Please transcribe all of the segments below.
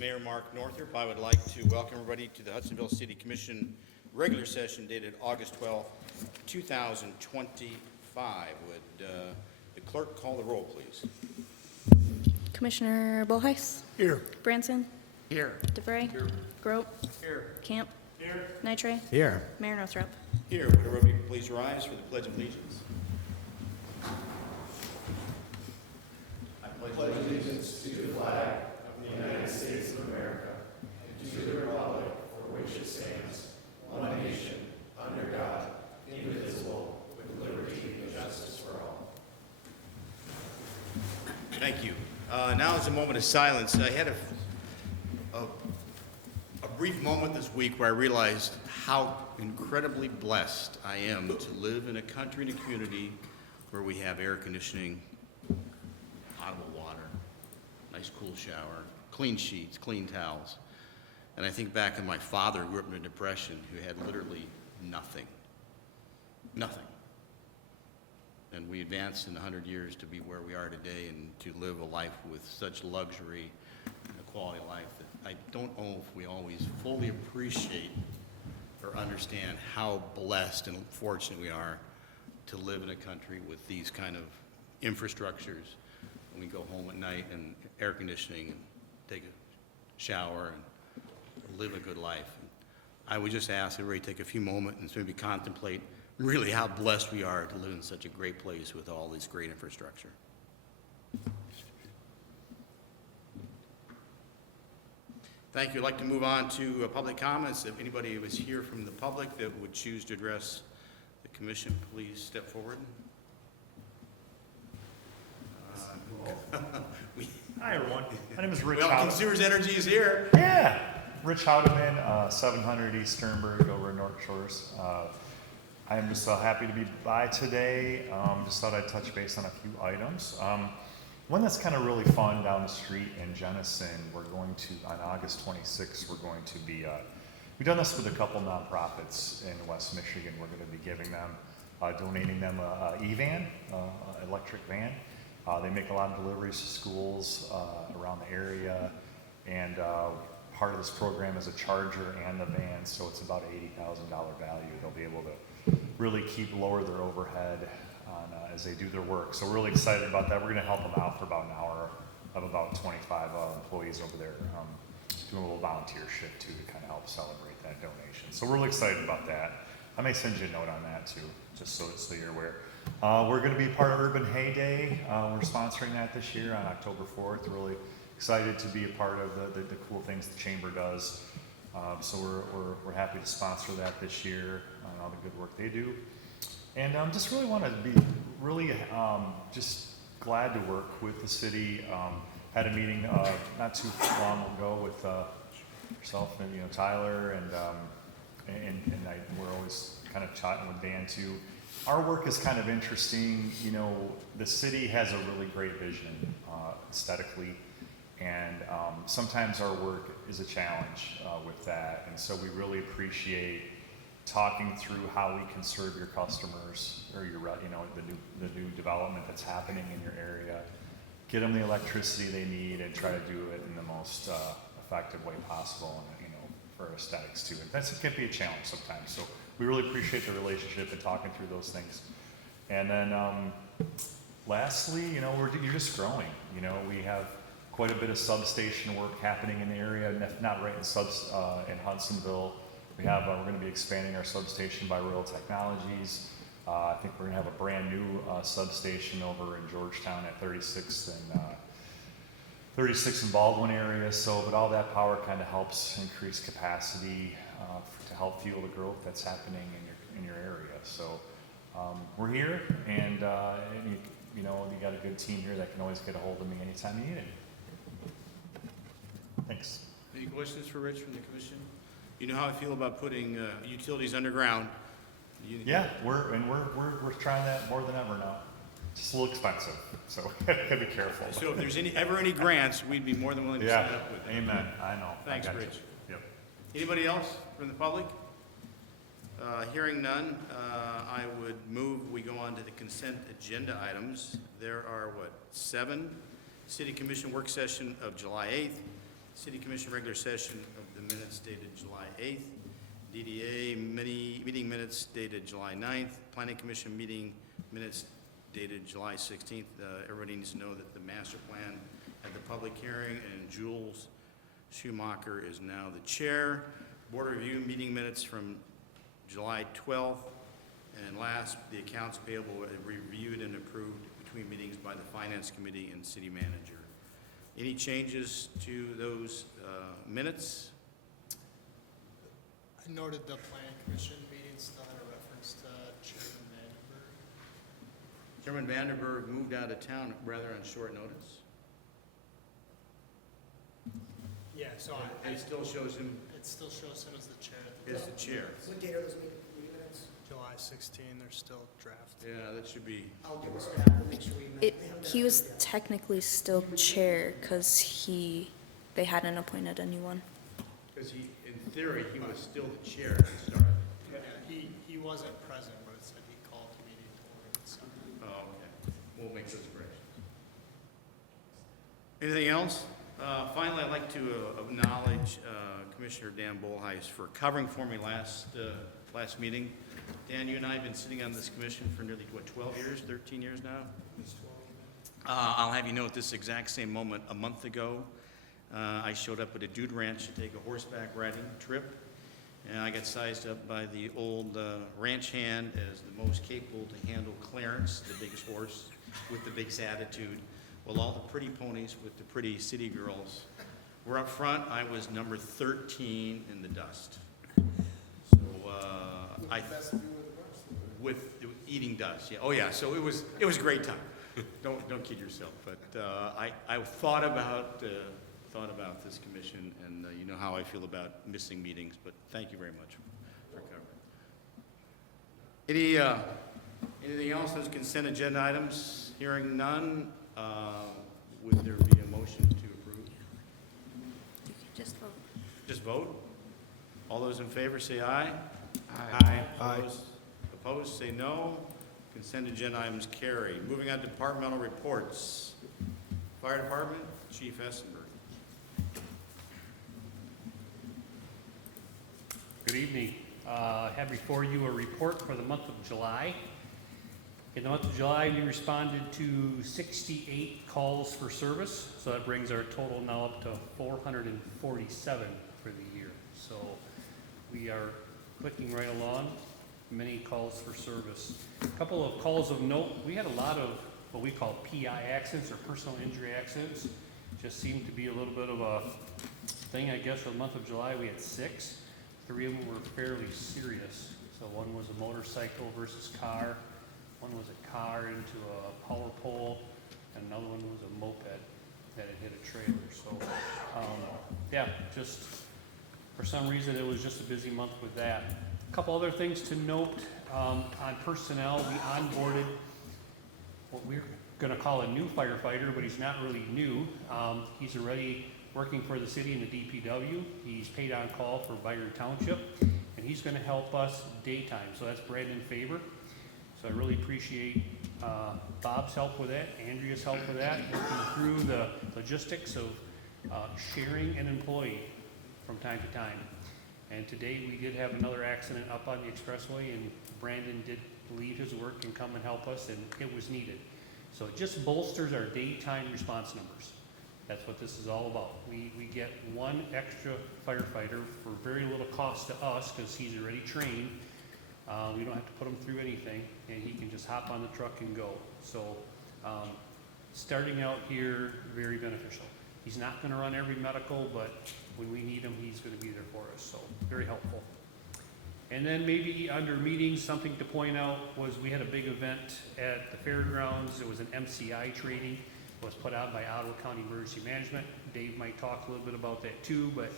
Mayor Mark Northrop. I would like to welcome everybody to the Hudsonville City Commission regular session dated August 12, 2025. Would the clerk call the roll, please? Commissioner Boheis? Here. Branson? Here. DeVray? Here. Grote? Here. Camp? Here. Nitre? Here. Mayor Northrop? Here. Would everybody please rise for the Pledge of Allegiance? I pledge allegiance to the flag of the United States of America and to the republic for which it stands, one nation, under God, indivisible, with liberty and justice for all. Thank you. Now is a moment of silence. I had a brief moment this week where I realized how incredibly blessed I am to live in a country and a community where we have air conditioning, potable water, nice cool shower, clean sheets, clean towels. And I think back to my father, who grew up in the Depression, who had literally nothing. Nothing. And we advanced in 100 years to be where we are today and to live a life with such luxury and a quality of life that I don't know if we always fully appreciate or understand how blessed and fortunate we are to live in a country with these kind of infrastructures. And we go home at night and air conditioning and take a shower and live a good life. And I would just ask everybody to take a few moments and maybe contemplate really how blessed we are to live in such a great place with all this great infrastructure. Thank you. I'd like to move on to public comments. If anybody was here from the public that would choose to address the commission, please step forward. Hi, everyone. My name is Rich Well, Howdeman. Consumers Energy is here. Yeah, Rich Howdeman, 700 East Sternberg over in North Shores. I am just happy to be by today. Just thought I'd touch base on a few items. One that's kind of really fun down the street in Jenison, we're going to, on August 26th, we're going to be, we've done this with a couple nonprofits in West Michigan. We're going to be giving them, donating them a e-van, electric van. They make a lot of deliveries to schools around the area, and part of this program is a charger and the van, so it's about $80,000 value. They'll be able to really lower their overhead on, as they do their work. So we're really excited about that. We're going to help them out for about an hour of about 25 employees over there, doing a little volunteer shift too to kind of help celebrate that donation. So we're really excited about that. I may send you a note on that too, just so you're aware. We're going to be part of Urban Hay Day. We're sponsoring that this year on October 4th. Really excited to be a part of the cool things the Chamber does. So we're happy to sponsor that this year and all the good work they do. And just really want to be really just glad to work with the city. Had a meeting not too long ago with yourself and Tyler and we're always kind of chatting with Dan too. Our work is kind of interesting. The city has a really great vision aesthetically, and sometimes our work is a challenge with that. And so we really appreciate talking through how we can serve your customers or your, the new development that's happening in your area, get them the electricity they need, and try to do it in the most effective way possible, and for aesthetics too. And it can be a challenge sometimes. So we really appreciate the relationship and talking through those things. And then lastly, you're just growing. We have quite a bit of substation work happening in the area, not right in Hudsonville. We're going to be expanding our substation by Royal Technologies. I think we're going to have a brand new substation over in Georgetown at 36th and Baldwin area. But all that power kind of helps increase capacity to help fuel the growth that's happening in your area. So we're here, and you got a good team here that can always get a hold of me anytime you need it. Thanks. Any questions for Rich from the commission? You know how I feel about putting utilities underground. Yeah, we're trying that more than ever now. It's just a little expensive, so gotta be careful. So if there's ever any grants, we'd be more than willing to sign up with them. Amen. I know. Thanks, I got Rich. You. Yep. Anybody else from the public? Hearing none, I would move we go on to the consent agenda items. There are, 7? City Commission work session of July 8th, City Commission regular session of the minutes dated July 8th. DDA meeting minutes dated July 9th. Planning Commission meeting minutes dated July 16th. Everybody needs to know that the master plan had the public hearing, and Jules Schumacher is now the chair. Board review meeting minutes from July 12th. And last, the accounts payable were reviewed and approved between meetings by the Finance Committee and City Manager. Any changes to those minutes? I noted the Planning Commission meeting still had a reference to Chairman Vandenberg. Chairman Vandenberg moved out of town rather on short notice. Yeah, so It still shows him it still shows him as the chair. as the chair. What date are those meeting minutes? July 16, they're still draft. Yeah, that should be, I'll give us that, we'll make sure we. He was technically still chair because they hadn't appointed anyone. because in theory, he was still the chair at the start. Yeah, he wasn't present, but it said he called the meeting to order. So. Oh, okay. We'll make those corrections. Anything else? Finally, I'd like to acknowledge Commissioner Dan Bolheis for covering for me last meeting. Dan, you and I have been sitting on this commission for nearly, 12 years, 13 years now? I'll have you know at this exact same moment, a month ago, I showed up at a dude ranch to take a horseback riding trip, and I got sized up by the old ranch hand as the most capable to handle Clarence, the biggest horse, with the biggest attitude. Well, all the pretty ponies with the pretty city girls were up front. I was number 13 in the dust. So with eating dust. Yeah. Oh yeah. So it was a great time. Don't kid yourself. But I thought about this commission, and you know how I feel about missing meetings. But thank you very much for covering. Anything else? Those consent agenda items. Hearing none. Would there be a motion to approve? You can just vote. Just vote. All those in favor say aye. Aye. Opposed, say no. Consent agenda items carry. Moving on to departmental reports. Fire Department, Chief Essenberg. Good evening. I have before you a report for the month of July. In the month of July, we responded to 68 calls for service, so that brings our total now up to 447 for the year. So we are clicking right along, many calls for service. A couple of calls of note, we had a lot of what we call PI accidents or personal injury accidents. Just seemed to be a little bit of a thing, I guess, for the month of July. We had 6. 3 of them were fairly serious. So one was a motorcycle versus car. One was a car into a power pole, and another one was a moped that had hit a trailer. So, yeah, just for some reason it was just a busy month with that. A couple other things to note on personnel. We onboarded what we're going to call a new firefighter, but he's not really new. He's already working for the city in the DPW. He's paid on call for Byron Township, and he's going to help us daytime. So that's Brandon Faber. So I really appreciate Bob's help with that, Andrea's help with that, working through the logistics of sharing an employee from time to time. And today we did have another accident up on the expressway, and Brandon did leave his work and come and help us, and it was needed. So it just bolsters our daytime response numbers. That's what this is all about. We get one extra firefighter for very little cost to us because he's already trained. We don't have to put him through anything, and he can just hop on the truck and go. So starting out here, very beneficial. He's not going to run every medical, but when we need him, he's going to be there for us. So very helpful. And then maybe under meetings, something to point out was we had a big event at the fairgrounds. It was an MCI training. It was put out by Ottawa County Emergency Management. Dave might talk a little bit about that too, but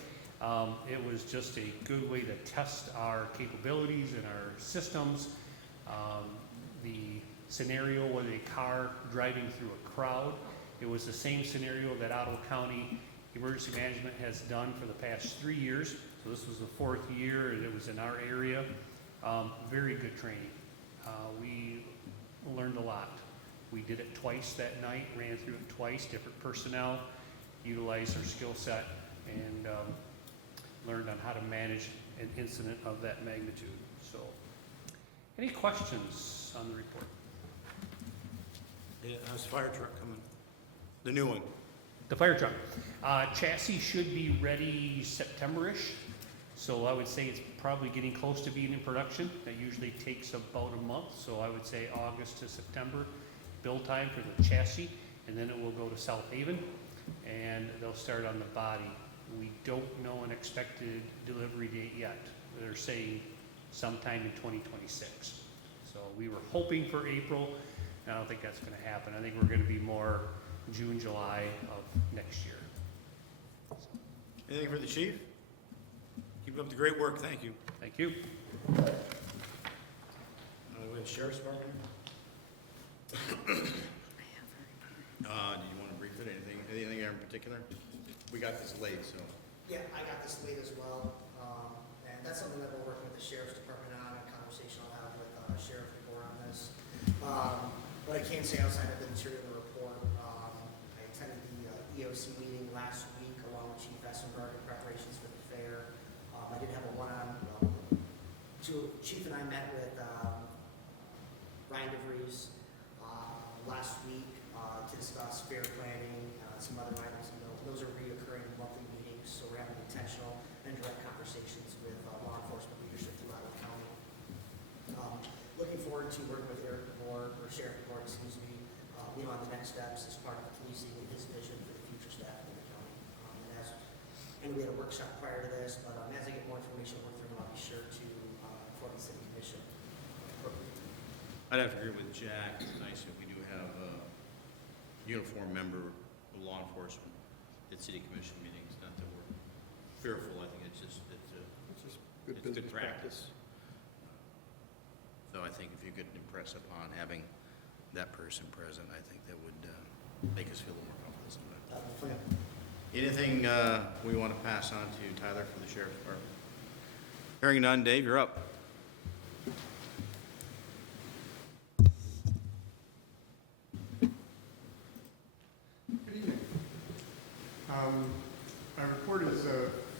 it was just a good way to test our capabilities and our systems. The scenario was a car driving through a crowd. It was the same scenario that Ottawa County Emergency Management has done for the past 3 years. So this was the 4th year, and it was in our area. Very good training. We learned a lot. We did it twice that night, ran through it twice, different personnel, utilized our skill set, and learned on how to manage an incident of that magnitude. So, any questions on the report? Yeah, how's the fire truck coming? The new one? The fire truck. Chassis should be ready September-ish, so I would say it's probably getting close to being in production. That usually takes about a month, so I would say August to September build time for the chassis, and then it will go to South Haven, and they'll start on the body. We don't know an expected delivery date yet. They're saying sometime in 2026. So we were hoping for April. I don't think that's going to happen. I think we're going to be more June, July of next year. Anything for the chief? Keep up the great work, thank you. Thank you. We have Sheriff's Department? Do you want to brief it, anything in particular? We got this late, so. Yeah, I got this late as well, and that's something that we're working with the sheriff's department on, a conversation I'll have with Sheriff DeBoer on this. But I can say outside of the material of the report, I attended the EOC meeting last week along with Chief Essenberg in preparations for the fair. I did have a Chief and I met with Ryan DeVries last week to discuss fair planning, some other items, and those are reoccurring monthly meetings, so we're having intentional and direct conversations with law enforcement leadership throughout the county. Looking forward to working with Eric DeBoer, or Sheriff DeBoer, excuse me, on the next steps as part of policing and his vision for the future staff in the county. And we had a workshop prior to this, but as I get more information to work through, I'll be sure to inform the city commission. I'd have to agree with Jack. It's nice if we do have a uniform member of law enforcement at city commission meetings. Not that we're fearful. I think it's just good practice. So I think if you could impress upon having that person present, I think that would make us feel a little more comfortable. Anything we want to pass on to Tyler for the Sheriff's Department? Hearing none, Dave, you're up. Good evening. My report is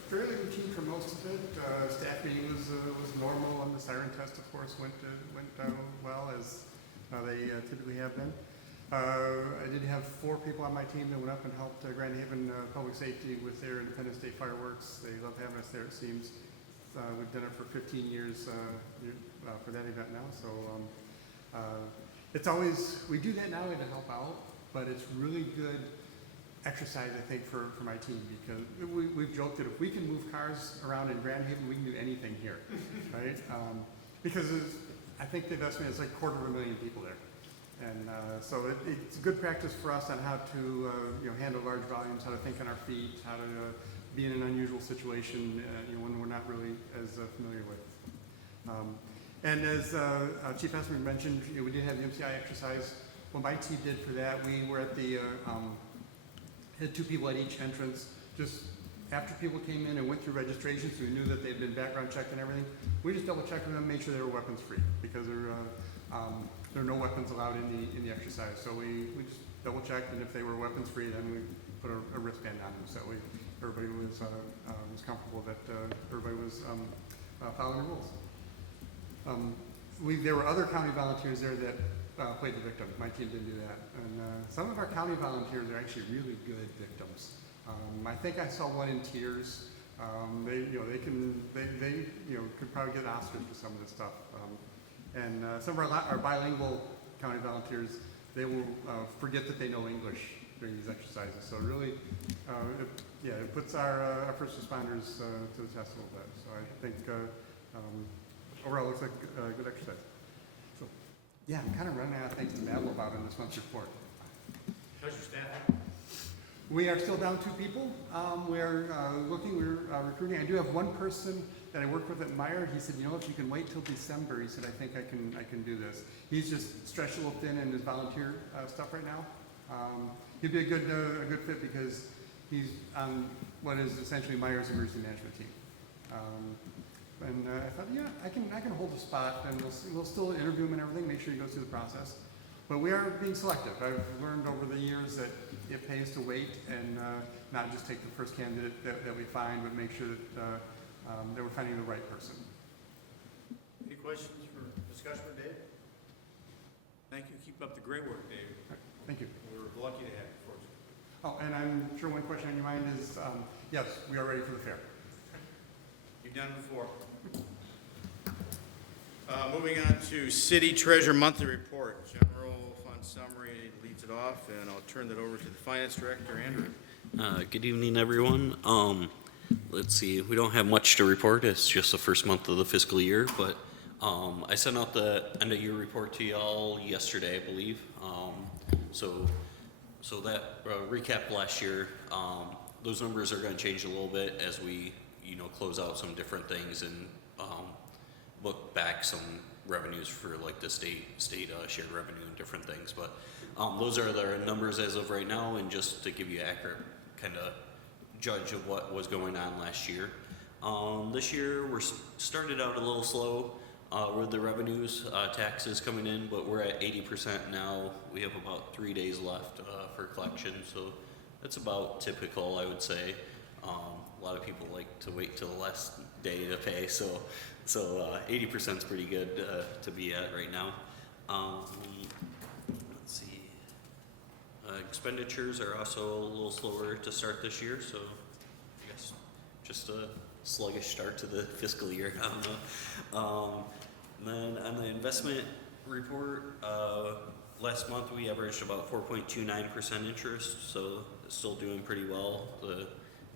fairly routine for most of it. Staff meeting was normal, and the siren test, of course, went well, as they typically have been. I did have 4 people on my team that went up and helped Grand Haven Public Safety with their Independence Day fireworks. They love having us there, it seems. We've done it for 15 years for that event now, so it's always, we do that now to help out, but it's really good exercise, I think, for my team, because we've joked that if we can move cars around in Grand Haven, we can do anything here, right? Because I think the investment is like 250,000 people there. And so it's good practice for us on how to handle large volumes, how to think on our feet, how to be in an unusual situation when we're not really as familiar with. And as Chief Esmer mentioned, we did have the MCI exercise. What my team did for that, we were at the had 2 people at each entrance. Just after people came in and went through registration, so we knew that they'd been background checked and everything, we just double checked with them, made sure they were weapons free, because there are no weapons allowed in the exercise. So we just double checked, and if they were weapons free, then we put a wristband on them, so everybody was comfortable that everybody was following the rules. There were other county volunteers there that played the victim. My team didn't do that, and some of our county volunteers are actually really good victims. I think I saw one in tears. They could probably get Oscars for some of this stuff. And some of our bilingual county volunteers, they will forget that they know English during these exercises. So really, it puts our first responders to the test a little bit. So I think overall, it looks like a good exercise. So yeah, I'm kind of running out of things to babble about in this month's report. How's your staff? We are still down 2 people. We're recruiting. I do have one person that I work with at Meyer. He said, if you can wait till December, he said, I think I can do this. He's just stretched a little thin in his volunteer stuff right now. He'd be a good fit because he's on what is essentially Meyer's emergency management team. And I thought, I can hold a spot, and we'll still interview him and everything, make sure he goes through the process. But we are being selective. I've learned over the years that it pays to wait, and not just take the first candidate that we find, but make sure that we're finding the right person. Any questions for discussion for Dave? Thank you. Keep up the great work, Dave. All right, thank you. We're lucky to have you for us. Oh, and I'm sure one question on your mind is, yes, we are ready for the fair. You've done it before. Moving on to City Treasurer Monthly Report. General Fund Summary leads it off, and I'll turn that over to the Finance Director, Andrew. Good evening, everyone. Let's see, we don't have much to report. It's just the first month of the fiscal year, but I sent out the end of year report to y'all yesterday, I believe. So that recapped last year. Those numbers are going to change a little bit as we, close out some different things and look back some revenues for like the state shared revenue and different things. But those are the numbers as of right now, and just to give you accurate kind of judge of what was going on last year. This year we're started out a little slow with the revenues, taxes coming in, but we're at 80% now. We have about 3 days left for collection, so that's about typical, I would say. A lot of people like to wait till the last day to pay, so 80% is pretty good to be at right now. Let's see. Expenditures are also a little slower to start this year, so I guess just a sluggish start to the fiscal year. I don't know. Then on the investment report, last month we averaged about 4.29% interest, so it's still doing pretty well. The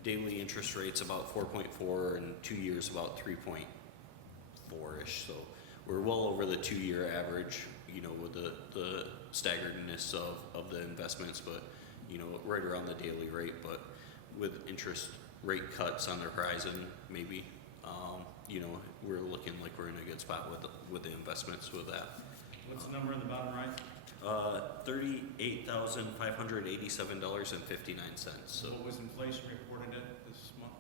daily interest rate's about 4.4, and 2 years about 3.4-ish. So we're well over the 2-year average, with the staggeredness of the investments, but right around the daily rate. But with interest rate cuts on the horizon, maybe we're looking like we're in a good spot with the investments with that. What's the number in the bottom right? $38,587.59. So What was inflation reported at this month?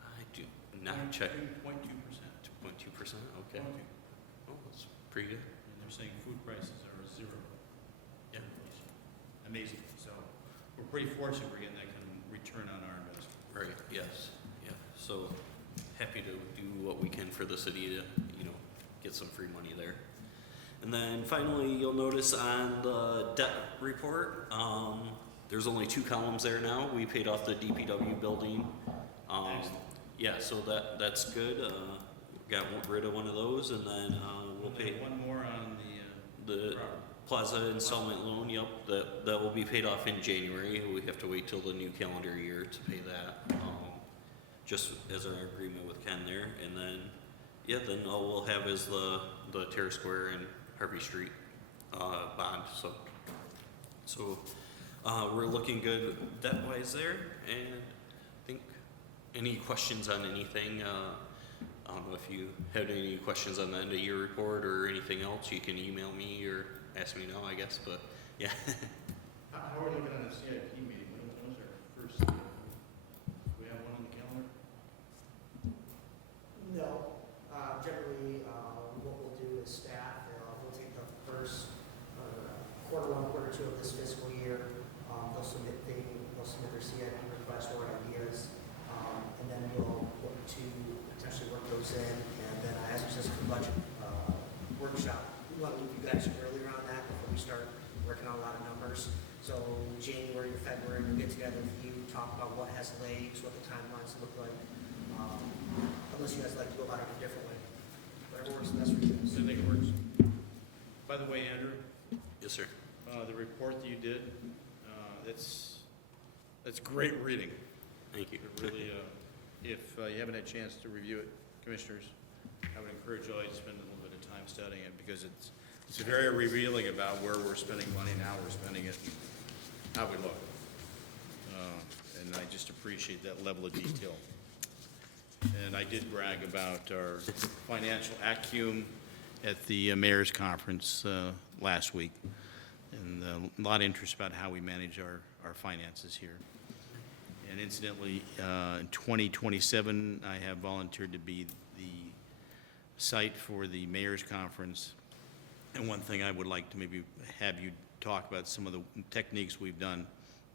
I do not check. 2.2%. 2.2%. Okay. Okay. Oh, that's pretty good. And they're saying food prices are zero. Yeah. Inflation. Amazing. So we're pretty fortunate we're getting that kind of return on our investment. Right. Yes. Yeah. So happy to do what we can for the city to get some free money there. And then finally, you'll notice on the debt report, there's only 2 columns there now. We paid off the DPW building. Yeah, so that's good. Got rid of one of those, and then we'll pay One more on the Plaza installment loan. Yep, that will be paid off in January. We have to wait till the new calendar year to pay that. Just as our agreement with Ken there, and then then all we'll have is the Terrace Square and Harvey Street bond. So we're looking good debt-wise there, and I think any questions on anything. I don't know if you had any questions on the end of your report or anything else. You can email me or ask me now, I guess. But yeah. How are we looking on the CIP meeting? When was our first? Do we have one on the calendar? No, generally, what we'll do is staff, we'll take the first quarter 1, quarter 2 of this fiscal year. They'll submit their CIP requests or ideas, and then we'll look to potentially work those in. And then as we said, for budget workshop, we want to leave you guys earlier on that before we start working on a lot of numbers. So January or February, we'll get together with you, talk about what has legs, what the timelines look like. Unless you guys like to go about it a different way. Whatever works best for you guys. I think it works. By the way, Andrew, Yes, sir. the report that you did, that's great reading. Thank you. It really, if you haven't had a chance to review it, commissioners, I would encourage you all to spend a little bit of time studying it, because it's very revealing about where we're spending money and how we're spending it, how we look. And I just appreciate that level of detail. And I did brag about our financial acumen at the mayor's conference last week, and a lot of interest about how we manage our finances here. And incidentally, in 2027, I have volunteered to be the site for the mayor's conference. And one thing I would like to maybe have you talk about some of the techniques we've done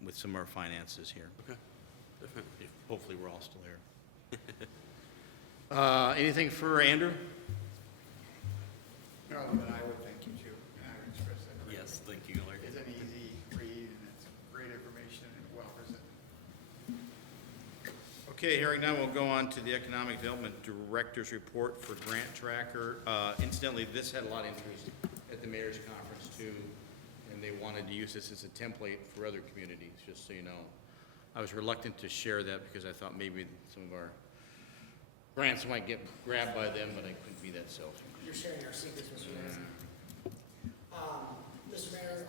with some of our finances here. Okay. Hopefully, we're all still here. Anything for Andrew? No, but I would thank you too, and I would express that. Yes, thank you, Larry. It's an easy read, and it's great information and well presented. Okay, hearing none, we'll go on to the Economic Development Director's Report for Grant Tracker. Incidentally, this had a lot of interest at the mayor's conference too, and they wanted to use this as a template for other communities, just so you know. I was reluctant to share that because I thought maybe some of our grants might get grabbed by them, but I couldn't be that selfish. You're sharing our secrets, Mr. Mayor. Mr. Mayor,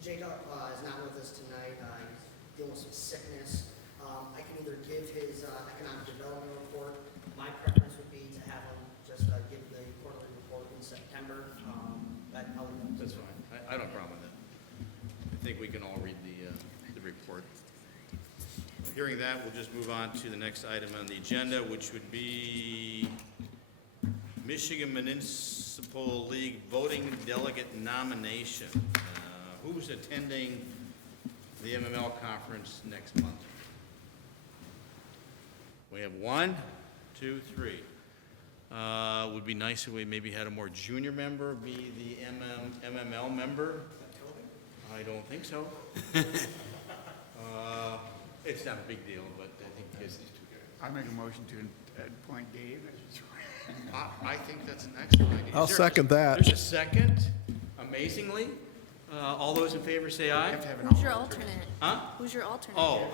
Jacob is not with us tonight. He's dealing with some sickness. I can either give his economic development report. My preference would be to have him just give the quarterly report in September. But I'll leave it. That's fine. I don't have a problem with that. I think we can all read the report. Hearing that, we'll just move on to the next item on the agenda, which would be Michigan Municipal League voting delegate nomination. Who's attending the MML conference next month? We have 1, 2, 3. Would be nice if we maybe had a more junior member be the MML member. I don't think so. It's not a big deal, but I think it's, I make a motion to appoint Dave as I think that's an excellent idea. I'll second that. There's a second, amazingly. All those in favor say aye. have to have an Who's your alternate? Huh? Who's your alternate? Oh,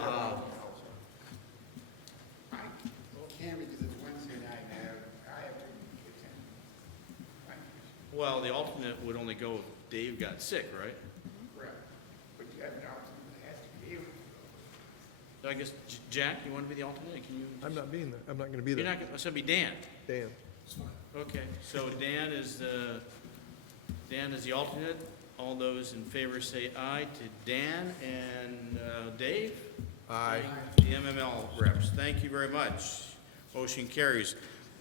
I can't because it's Wednesday night and I have to attend. well, the alternate would only go if Dave got sick, right? Correct. But you have an alternate that has to be able. So I guess, Jack, you want to be the alternate? Can you? I'm not being there. I'm not going to be You're there. not, so it'd be Dan. Dan. Okay, so Dan is the alternate. All those in favor say aye to Dan and Dave. Aye. The MML reps. Thank you very much. Motion carries.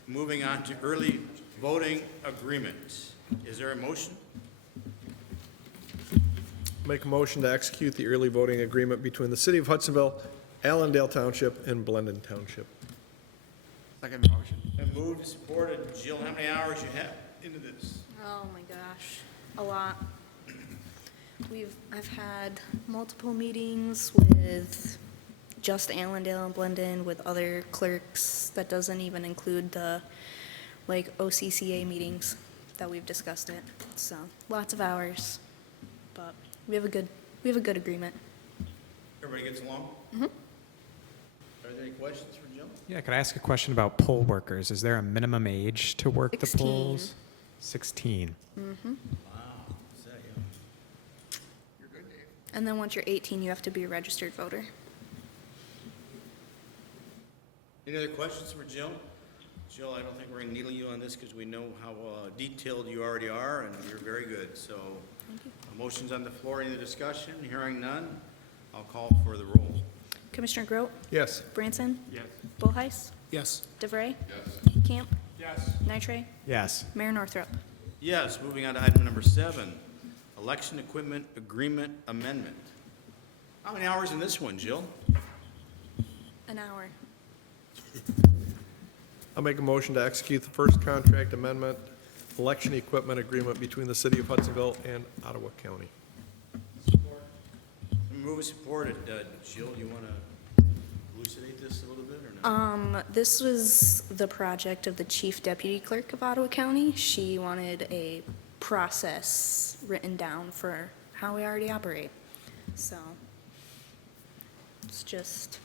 Moving on to early voting agreement. Is there a motion? Make a motion to execute the early voting agreement between the City of Hudsonville, Allendale Township, and Blendon Township. Second motion. And moved and supported. Jill, how many hours you have into this? Oh my gosh, a lot. I've had multiple meetings with just Allendale and Blendon, with other clerks. That doesn't even include the OCCA meetings that we've discussed it. So lots of hours, but we have a good agreement. Everybody gets along? Mm-hmm. Are there any questions for Jill? Yeah, could I ask a question about poll workers? Is there a minimum age to work 16. the polls? 16. Wow, is that young? You're good, Dave. And then once you're 18, you have to be a registered voter. Any other questions for Jill? Jill, I don't think we're going to needle you on this because we know how detailed you already are, and you're very good. So, motion's on the floor. Any discussion? Hearing none, I'll call for the roll. Commissioner Grote? Yes. Branson? Yes. Bullheis? Yes. DeVray? Yes. Camp? Yes. Nitre? Yes. Mayor Northrup? Yes, moving on to item number 7, election equipment agreement amendment. How many hours in this one, Jill? An hour. I'll make a motion to execute the first contract amendment, election equipment agreement between the City of Hudsonville and Ottawa County. Move and supported. Jill, do you want to elucidate this a little bit or no? This was the project of the Chief Deputy Clerk of Ottawa County. She wanted a process written down for how we already operate. So it's just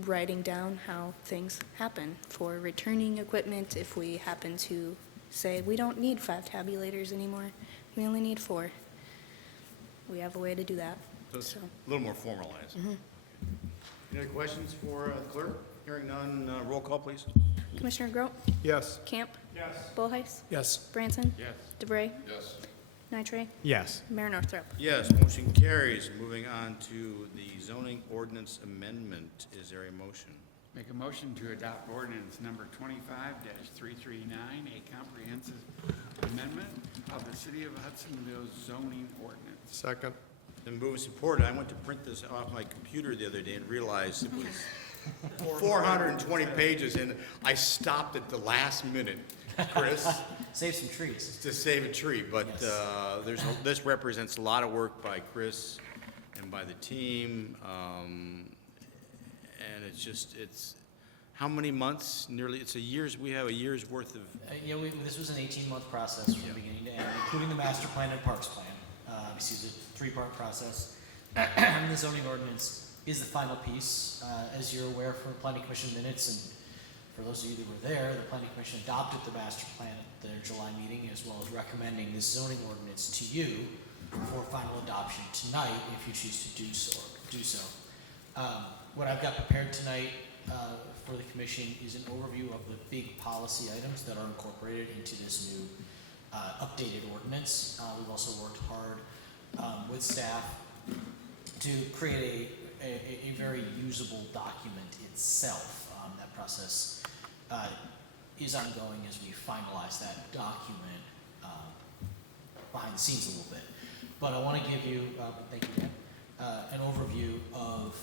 writing down how things happen for returning equipment. If we happen to say we don't need 5 tabulators anymore, we only need 4. We have a way to do that. So it's So, a little more formalized. Any other questions for the clerk? Hearing none, roll call, please. Commissioner Grote? Yes. Camp? Yes. Bullheis? Yes. Branson? Yes. DeVray? Yes. Nitre? Yes. Mayor Northrup? Yes, motion carries. Moving on to the zoning ordinance amendment. Is there a motion? Make a motion to adopt ordinance number 25-339, a comprehensive amendment of the City of Hudsonville zoning ordinance. Second. been moved and supported. I went to print this off my computer the other day and realized it was 420 pages, and I stopped at the last minute, Chris, Save some trees. to save a tree. But Yes. this represents a lot of work by Chris and by the team. And it's how many months? Nearly, we have a year's worth of, Yeah, this was an 18-month process from beginning to end, including the master plan and parks plan. Obviously, it's a 3-part process. The zoning ordinance is the final piece. As you're aware from planning commission minutes, and for those of you that were there, the planning commission adopted the master plan at their July meeting, as well as recommending this zoning ordinance to you for final adoption tonight, if you choose to do so. What I've got prepared tonight for the commission is an overview of the big policy items that are incorporated into this new updated ordinance. We've also worked hard with staff to create a very usable document itself. That process is ongoing as we finalize that document behind the scenes a little bit. But I want to give you, thank you, Dan, an overview of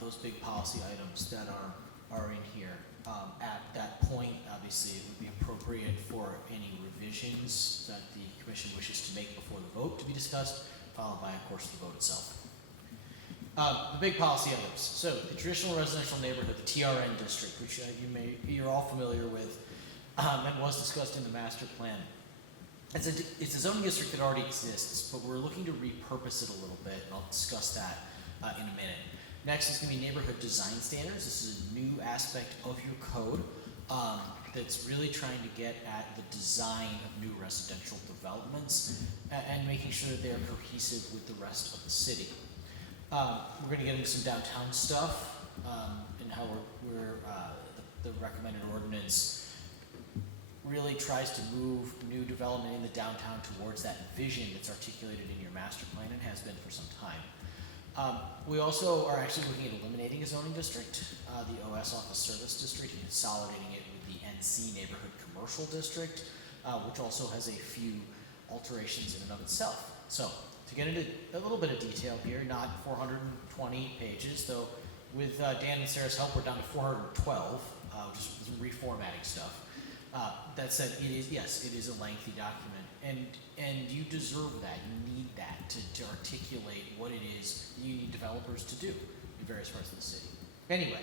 those big policy items that are in here. At that point, obviously, it would be appropriate for any revisions that the commission wishes to make before the vote to be discussed, followed by, of course, the vote itself. The big policy items. So the traditional residential neighborhood, the TRN district, which you're all familiar with, and was discussed in the master plan. It's a zoning district that already exists, but we're looking to repurpose it a little bit, and I'll discuss that in a minute. Next is going to be neighborhood design standards. This is a new aspect of your code that's really trying to get at the design of new residential developments and making sure that they're cohesive with the rest of the city. We're going to get into some downtown stuff and how the recommended ordinance really tries to move new development in the downtown towards that vision that's articulated in your master plan and has been for some time. We also are actually looking at eliminating a zoning district, the OS Office Service District, and consolidating it with the NC Neighborhood Commercial District, which also has a few alterations in and of itself. So, to get into a little bit of detail here, not 420 pages, though with Dan and Sarah's help, we're down to 412, just some reformatting stuff. That said, it is a lengthy document, and you deserve that. You need that to articulate what it is you need developers to do in various parts of the city. Anyway,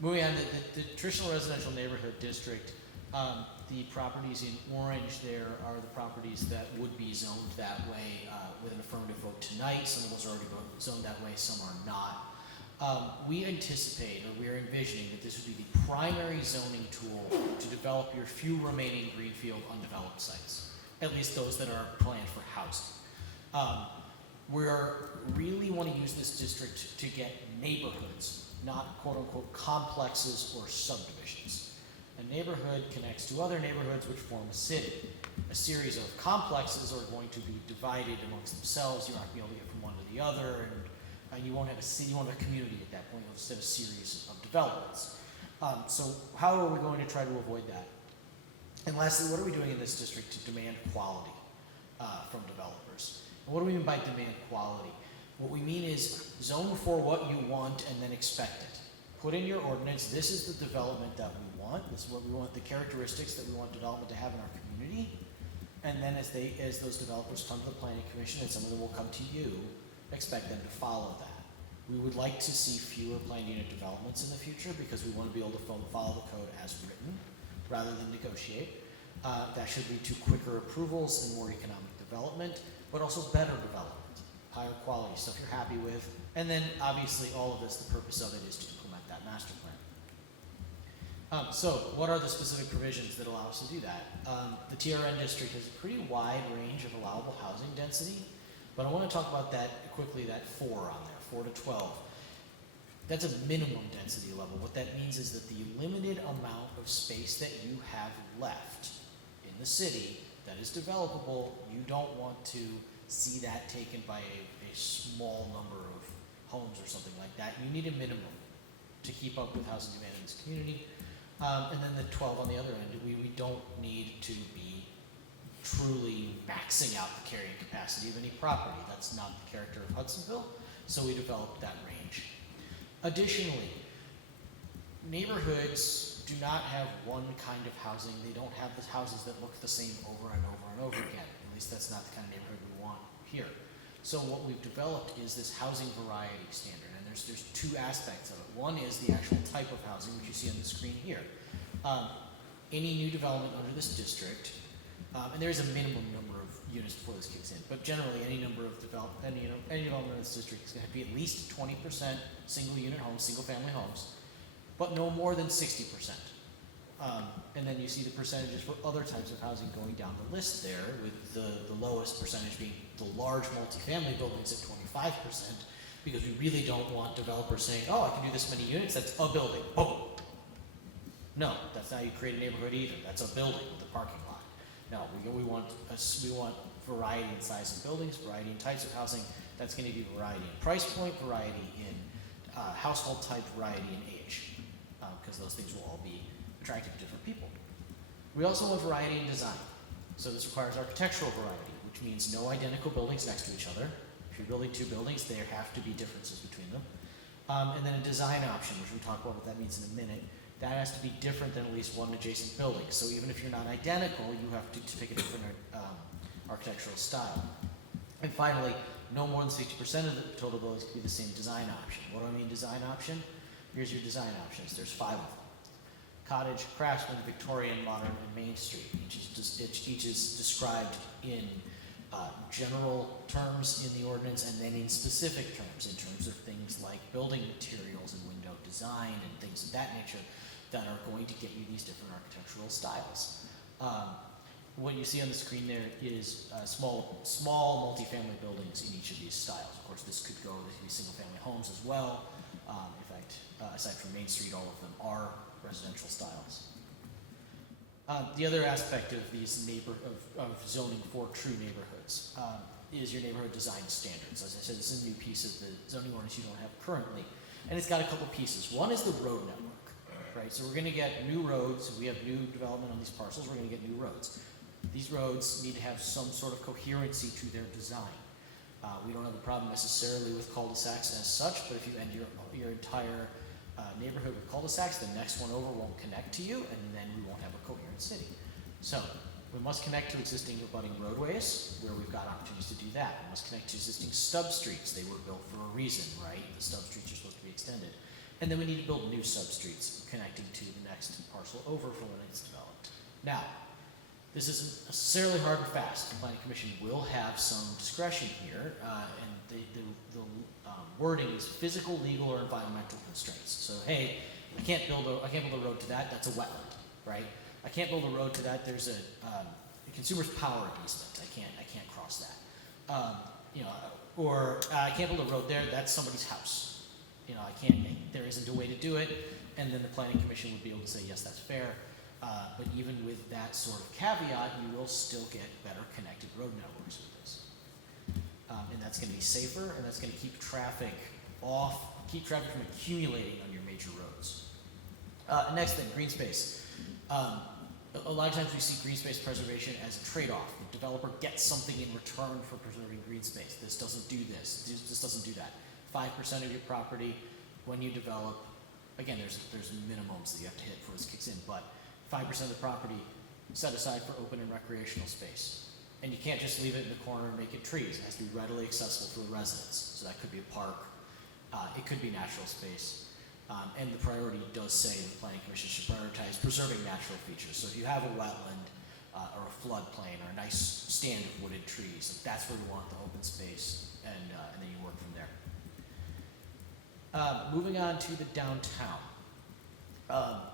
moving on, the traditional residential neighborhood district, the properties in orange there are the properties that would be zoned that way with an affirmative vote tonight. Some of those are already zoned that way, some are not. We anticipate, or we're envisioning, that this would be the primary zoning tool to develop your few remaining greenfield undeveloped sites, at least those that are planned for housing. We really want to use this district to get neighborhoods, not quote-unquote complexes or subdivisions. A neighborhood connects to other neighborhoods which form a city. A series of complexes are going to be divided amongst themselves. You're not going to be able to get from one to the other, and you won't have a city, you won't have a community at that point. You'll just have a series of developments. So how are we going to try to avoid that? And lastly, what are we doing in this district to demand quality from developers? And what do we mean by demand quality? What we mean is zone for what you want and then expect it. Put in your ordinance, this is the development that we want, this is what we want, the characteristics that we want development to have in our community. And then as those developers come to the planning commission, and some of them will come to you, expect them to follow that. We would like to see fewer planned unit developments in the future because we want to be able to follow the code as written rather than negotiate. That should lead to quicker approvals and more economic development, but also better development, higher quality, stuff you're happy with. And then obviously all of this, the purpose of it is to implement that master plan. So what are the specific provisions that allow us to do that? The TRN district has a pretty wide range of allowable housing density, but I want to talk about that quickly, that 4 on there, 4 to 12. That's a minimum density level. What that means is that the limited amount of space that you have left in the city that is developable, you don't want to see that taken by a small number of homes or something like that. You need a minimum to keep up with housing demand in this community. And then the 12 on the other end, we don't need to be truly maxing out the carrying capacity of any property. That's not the character of Hudsonville, so we developed that range. Additionally, neighborhoods do not have one kind of housing. They don't have the houses that look the same over and over and over again. At least that's not the kind of neighborhood we want here. So what we've developed is this housing variety standard, and there's two aspects of it. One is the actual type of housing, which you see on the screen here. Any new development under this district, and there's a minimum number of units before this kicks in, but generally any development in this district is going to be at least 20% single unit homes, single family homes, but no more than 60%. And then you see the percentages for other types of housing going down the list there, with the lowest percentage being the large multifamily buildings at 25%, because we really don't want developers saying, oh, I can do this many units, that's a building. Oh. No, that's not how you create a neighborhood either. That's a building with a parking lot. No, we want variety in size of buildings, variety in types of housing. That's going to be variety in price point, variety in household type, variety in age, because those things will all be attractive to different people. We also want variety in design. So this requires architectural variety, which means no identical buildings next to each other. If you're building two buildings, there have to be differences between them. And then a design option, which we'll talk about what that means in a minute. That has to be different than at least one adjacent building. So even if you're not identical, you have to pick a different architectural style. And finally, no more than 60% of the total buildings can be the same design option. What do I mean design option? Here's your design options. There's 5 of them. Cottage, Craftsman, Victorian, Modern, and Main Street. Each is described in general terms in the ordinance, and then in specific terms, in terms of things like building materials and window design and things of that nature that are going to get you these different architectural styles. What you see on the screen there is small multifamily buildings in each of these styles. Of course, this could be single-family homes as well. In fact, aside from Main Street, all of them are residential styles. The other aspect of these of zoning for true neighborhoods is your neighborhood design standards. As I said, this is a new piece of the zoning ordinance you don't have currently, and it's got a couple pieces. One is the road network, right? So we're going to get new roads. If we have new development on these parcels, we're going to get new roads. These roads need to have some sort of coherency to their design. We don't have a problem necessarily with cul-de-sacs as such, but if you end your entire neighborhood with cul-de-sacs, the next one over won't connect to you, and then we won't have a coherent city. So we must connect to existing abutting roadways where we've got opportunities to do that. We must connect to existing stub streets. They were built for a reason, right? The stub streets are supposed to be extended. And then we need to build new sub streets connecting to the next parcel over from when it's developed. Now, this isn't necessarily hard and fast. The Planning Commission will have some discretion here, and the wording is physical, legal, or environmental constraints. So, hey, I can't build a road to that. That's a wetland, right? I can't build a road to that. There's a consumer's power easement. I can't cross that. Or I can't build a road there. That's somebody's house. There isn't a way to do it. And then the Planning Commission would be able to say, yes, that's fair. But even with that sort of caveat, you will still get better connected road networks with this. And that's going to be safer, and that's going to keep traffic from accumulating on your major roads. Next thing, green space. A lot of times we see green space preservation as a trade-off. The developer gets something in return for preserving green space. This doesn't do this. This doesn't do that. 5% of your property, when you develop, again, there's minimums that you have to hit before this kicks in, but 5% of the property set aside for open and recreational space. And you can't just leave it in the corner and make it trees. It has to be readily accessible for the residents. So that could be a park. It could be natural space. And the priority does say the Planning Commission should prioritize preserving natural features. So if you have a wetland or a floodplain or a nice stand of wooded trees, that's where you want the open space, and then you work from there. Moving on to the downtown.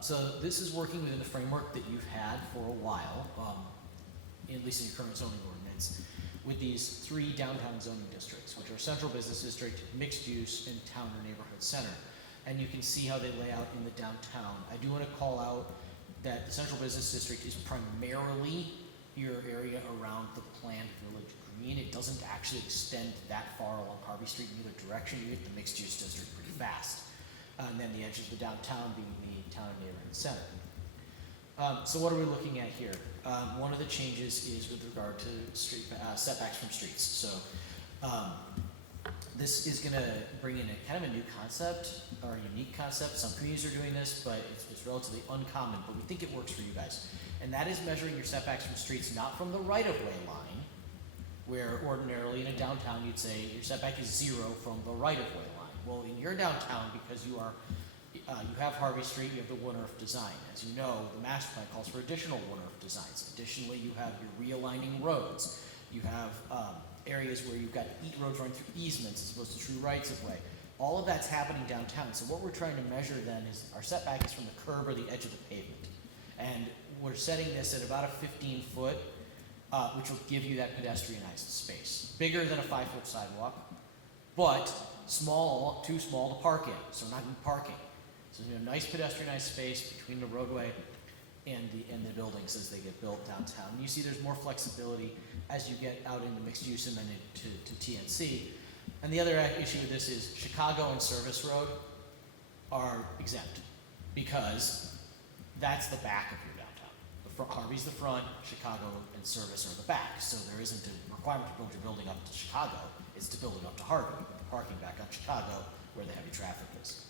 So this is working within the framework that you've had for a while, at least in your current zoning ordinance, with these 3 downtown zoning districts, which are Central Business District, Mixed Use, and Town or Neighborhood Center. And you can see how they lay out in the downtown. I do want to call out that the Central Business District is primarily your area around the planned Village Green. It doesn't actually extend that far along Harvey Street in either direction. You hit the Mixed Use District pretty fast. And then the edge of the downtown being the Town and Neighborhood Center. So what are we looking at here? One of the changes is with regard to street setbacks from streets. So this is going to bring in a kind of a new concept or a unique concept. Some communities are doing this, but it's relatively uncommon. But we think it works for you guys, and that is measuring your setbacks from streets not from the right-of-way line, where ordinarily in a downtown you'd say your setback is 0 from the right-of-way line. Well, in your downtown, because you have Harvey Street, you have the Woodruff design. As you know, the master plan calls for additional Woodruff designs. Additionally, you have your realigning roads. You have areas where you've got roads running through easements as opposed to true rights of way. All of that's happening downtown. So what we're trying to measure then is our setback is from the curb or the edge of the pavement. And we're setting this at about a 15-foot, which will give you that pedestrianized space. Bigger than a 5-foot sidewalk, but small, too small to park in. So we're not going to be parking. So there's a nice pedestrianized space between the roadway and the buildings as they get built downtown. And you see there's more flexibility as you get out into mixed use and then into TNC. And the other issue with this is Chicago and Service Road are exempt because that's the back of your downtown. The front, Harvey's the front, Chicago and Service are the back. So there isn't a requirement to build your building up to Chicago. It's to build it up to Harvey, parking back on Chicago where the heavy traffic is.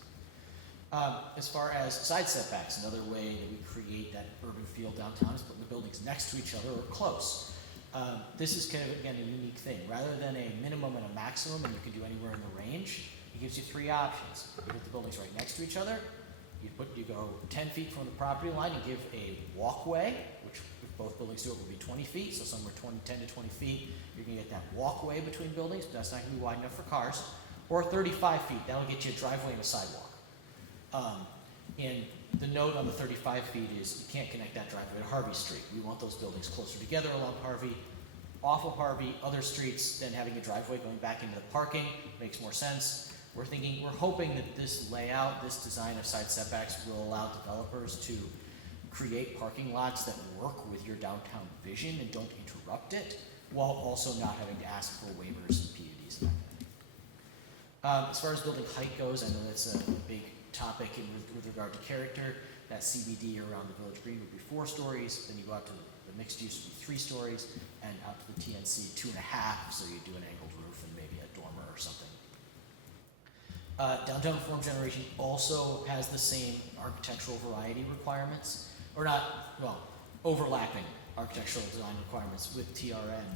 As far as side setbacks, another way that we create that urban feel downtown is putting the buildings next to each other or close. This is kind of, again, a unique thing. Rather than a minimum and a maximum, and you can do anywhere in the range, it gives you 3 options. You put the buildings right next to each other, you go 10 feet from the property line and give a walkway, which if both buildings do it will be 20 feet, so somewhere 10 to 20 feet, you're gonna get that walkway between buildings, but that's not gonna be wide enough for cars. Or 35 feet, that'll get you a driveway and a sidewalk. And the note on the 35 feet is you can't connect that driveway to Harvey Street. We want those buildings closer together along Harvey, off of Harvey, other streets, than having a driveway going back into the parking makes more sense. We're hoping that this layout, this design of side setbacks will allow developers to create parking lots that work with your downtown vision and don't interrupt it, while also not having to ask for waivers and PUDs and that kind of thing. As far as building height goes, I know that's a big topic with regard to character. That CBD around the Village Green would be 4 stories, then you go out to the mixed use would be 3 stories, and out to the TNC 2.5, so you do an angled roof and maybe a dormer or something. Downtown form generation also has the same architectural variety requirements, or not, well, overlapping architectural design requirements with TRN.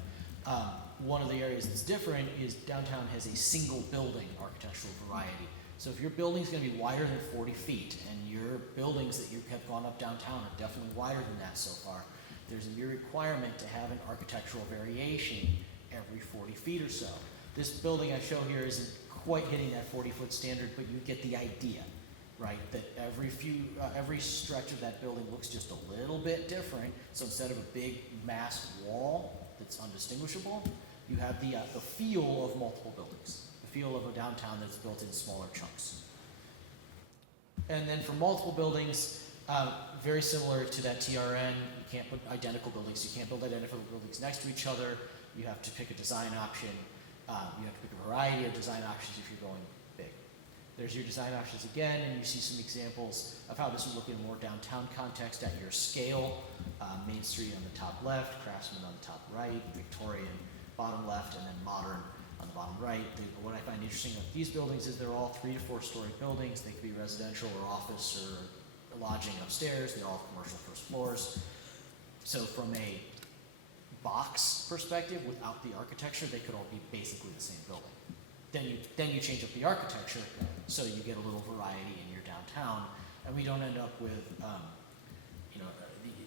One of the areas that's different is downtown has a single building architectural variety. So if your building's going to be wider than 40 feet, and your buildings that you have gone up downtown are definitely wider than that so far, there's a new requirement to have an architectural variation every 40 feet or so. This building I show here isn't quite hitting that 40-foot standard, but you get the idea, right? That every stretch of that building looks just a little bit different. So instead of a big mass wall that's undistinguishable, you have the feel of multiple buildings. Feel of a downtown that's built in smaller chunks. And then for multiple buildings, very similar to that TRN, you can't put identical buildings. You can't build identical buildings next to each other. You have to pick a design option. You have to pick a variety of design options if you're going big. There's your design options again, and you see some examples of how this would look in a more downtown context at your scale. Main Street on the top left, Craftsman on the top right, Victorian bottom left, and then Modern on the bottom right. What I find interesting about these buildings is they're all 3 to 4 story buildings. They could be residential or office or lodging upstairs. They all have commercial first floors. So from a box perspective, without the architecture, they could all be basically the same building. Then you change up the architecture so you get a little variety in your downtown, and we don't end up with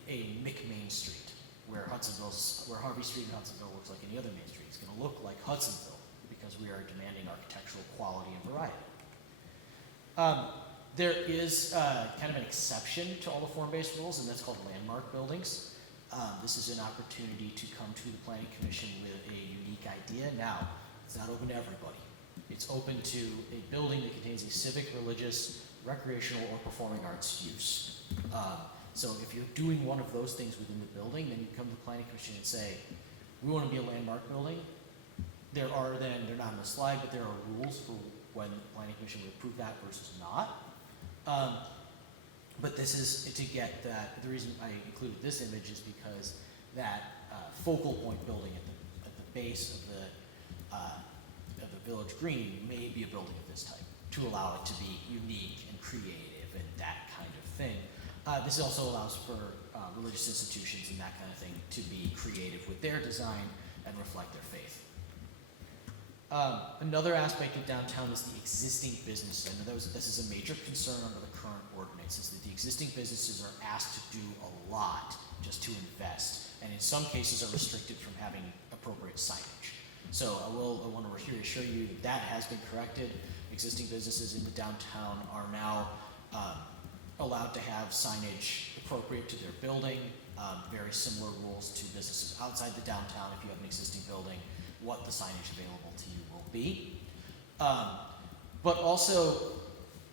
a Main Street where Harvey Street in Hudsonville looks like any other Main Street. It's going to look like Hudsonville because we are demanding architectural quality and variety. There is kind of an exception to all the form-based rules, and that's called landmark buildings. This is an opportunity to come to the Planning Commission with a unique idea. Now, it's not open to everybody. It's open to a building that contains a civic, religious, recreational, or performing arts use. So if you're doing one of those things within the building, then you come to the Planning Commission and say, we want to be a landmark building. They're not on the slide, but there are rules for when the Planning Commission would approve that versus not. But this is to get that, the reason I included this image is because that focal point building at the base of the village green may be a building of this type to allow it to be unique and creative and that kind of thing. This also allows for religious institutions and that kind of thing to be creative with their design and reflect their faith. Another aspect of downtown is the existing businesses. I know this is a major concern under the current ordinance, is that the existing businesses are asked to do a lot just to invest, and in some cases are restricted from having appropriate signage. So I want to reassure you that that has been corrected. Existing businesses in the downtown are now allowed to have signage appropriate to their building, very similar rules to businesses outside the downtown. If you have an existing building, what the signage available to you will be. But also,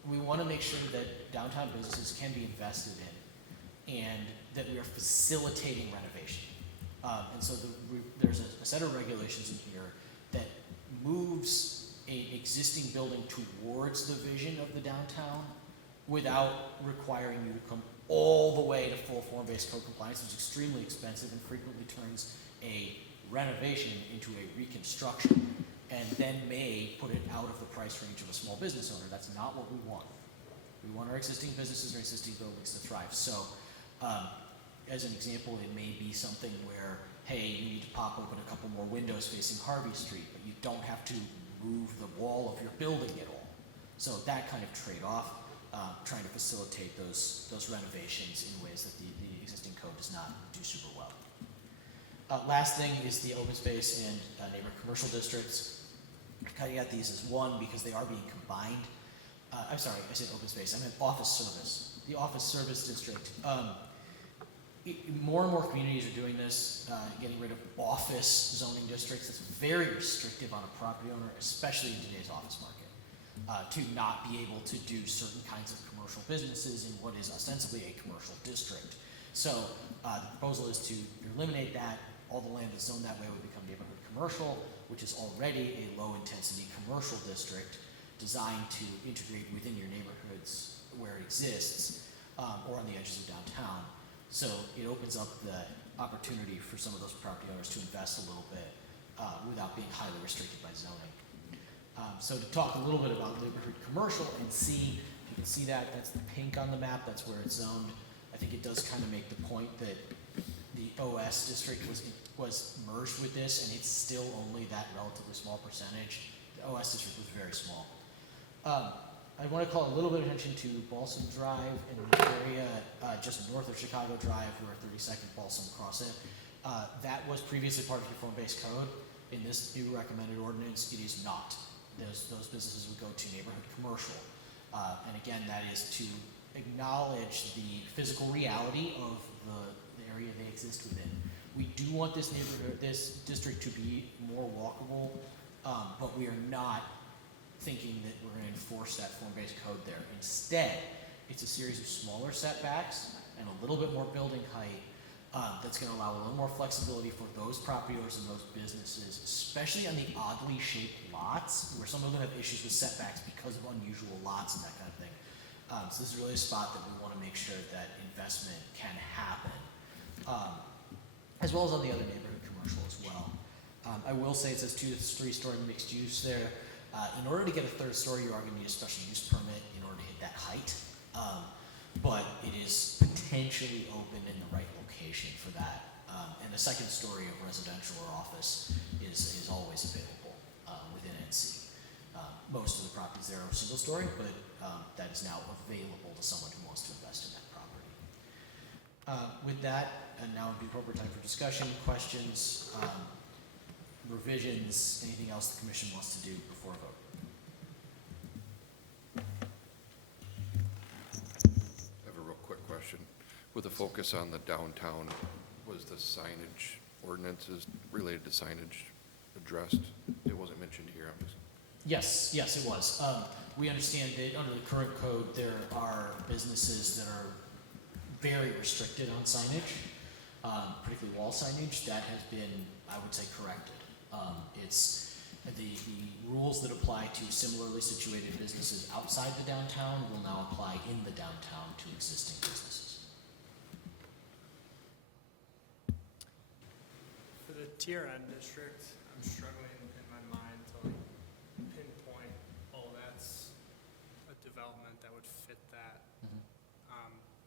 we want to make sure that downtown businesses can be invested in and that we are facilitating renovation. And so there's a set of regulations in here that moves an existing building towards the vision of the downtown without requiring you to come all the way to full form-based code compliance, which is extremely expensive and frequently turns a renovation into a reconstruction and then may put it out of the price range of a small business owner. That's not what we want. We want our existing businesses or existing buildings to thrive. So, as an example, it may be something where, hey, you need to pop open a couple more windows facing Harvey Street, but you don't have to move the wall of your building at all. So that kind of trade-off, trying to facilitate those renovations in ways that the existing code does not do super well. Last thing is the open space and neighborhood commercial districts. I'm cutting out these as one because they are being combined. I'm sorry, I said open space. I meant office service. The office service district. More and more communities are doing this, getting rid of office zoning districts. It's very restrictive on a property owner, especially in today's office market, to not be able to do certain kinds of commercial businesses in what is ostensibly a commercial district. So the proposal is to eliminate that. All the land that's zoned that way would become neighborhood commercial, which is already a low-intensity commercial district designed to integrate within your neighborhoods where it exists, or on the edges of downtown. So it opens up the opportunity for some of those property owners to invest a little bit without being highly restricted by zoning. So to talk a little bit about neighborhood commercial and see, you can see that, that's the pink on the map, that's where it's zoned. I think it does kind of make the point that the OS district was merged with this, and it's still only that relatively small percentage. The OS district was very small. I want to call a little bit of attention to Balsam Drive and the area just north of Chicago Drive where 32nd Balsam cross it. That was previously part of your form-based code. In this new recommended ordinance, it is not. Those businesses would go to neighborhood commercial. And again, that is to acknowledge the physical reality of the area they exist within. We do want this district to be more walkable, but we are not thinking that we're going to enforce that form-based code there. Instead, it's a series of smaller setbacks and a little bit more building height that's going to allow a little more flexibility for those property owners and those businesses, especially on the oddly shaped lots where some of them have issues with setbacks because of unusual lots and that kind of thing. So this is really a spot that we want to make sure that investment can happen, as well as on the other neighborhood commercial as well. I will say it says 2 to 3 story mixed use there. In order to get a third story, you are going to need a special use permit in order to hit that height. But it is potentially open in the right location for that. And a second story of residential or office is always available within NC. Most of the properties there are single story, but that is now available to someone who wants to invest in that property. With that, and now would be the appropriate time for discussion, questions, revisions, anything else the commission wants to do before a vote. I have a real quick question. With a focus on the downtown, was the signage ordinances related to signage addressed? It wasn't mentioned here. Yes, it was. We understand that under the current code, there are businesses that are very restricted on signage, particularly wall signage. That has been, I would say, corrected. It's the rules that apply to similarly situated businesses outside the downtown will now apply in the downtown to existing tier N district, I'm struggling in my mind to like pinpoint, oh, that's a development that would fit that.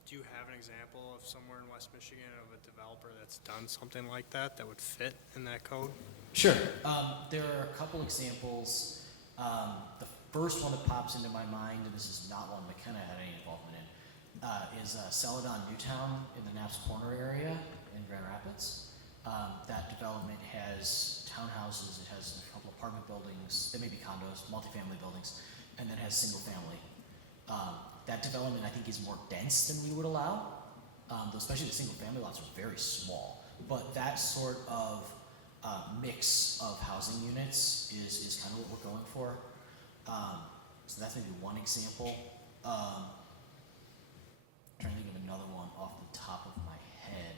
Do you have an example of somewhere in West Michigan of a developer that's done something like that that would fit in that code? Sure. There are a couple examples. The first one that pops into my mind, and this is not one McKenna had any involvement in, is Celadon Newtown in the Knapp's Corner area in Grand Rapids. That development has townhouses, it has a couple apartment buildings, they may be condos, multifamily buildings, and then has single family. That development I think is more dense than we would allow, especially the single family lots are very small. But that sort of mix of housing units is kind of what we're going for. So that's maybe one example. I'm trying to think of another one off the top of my head.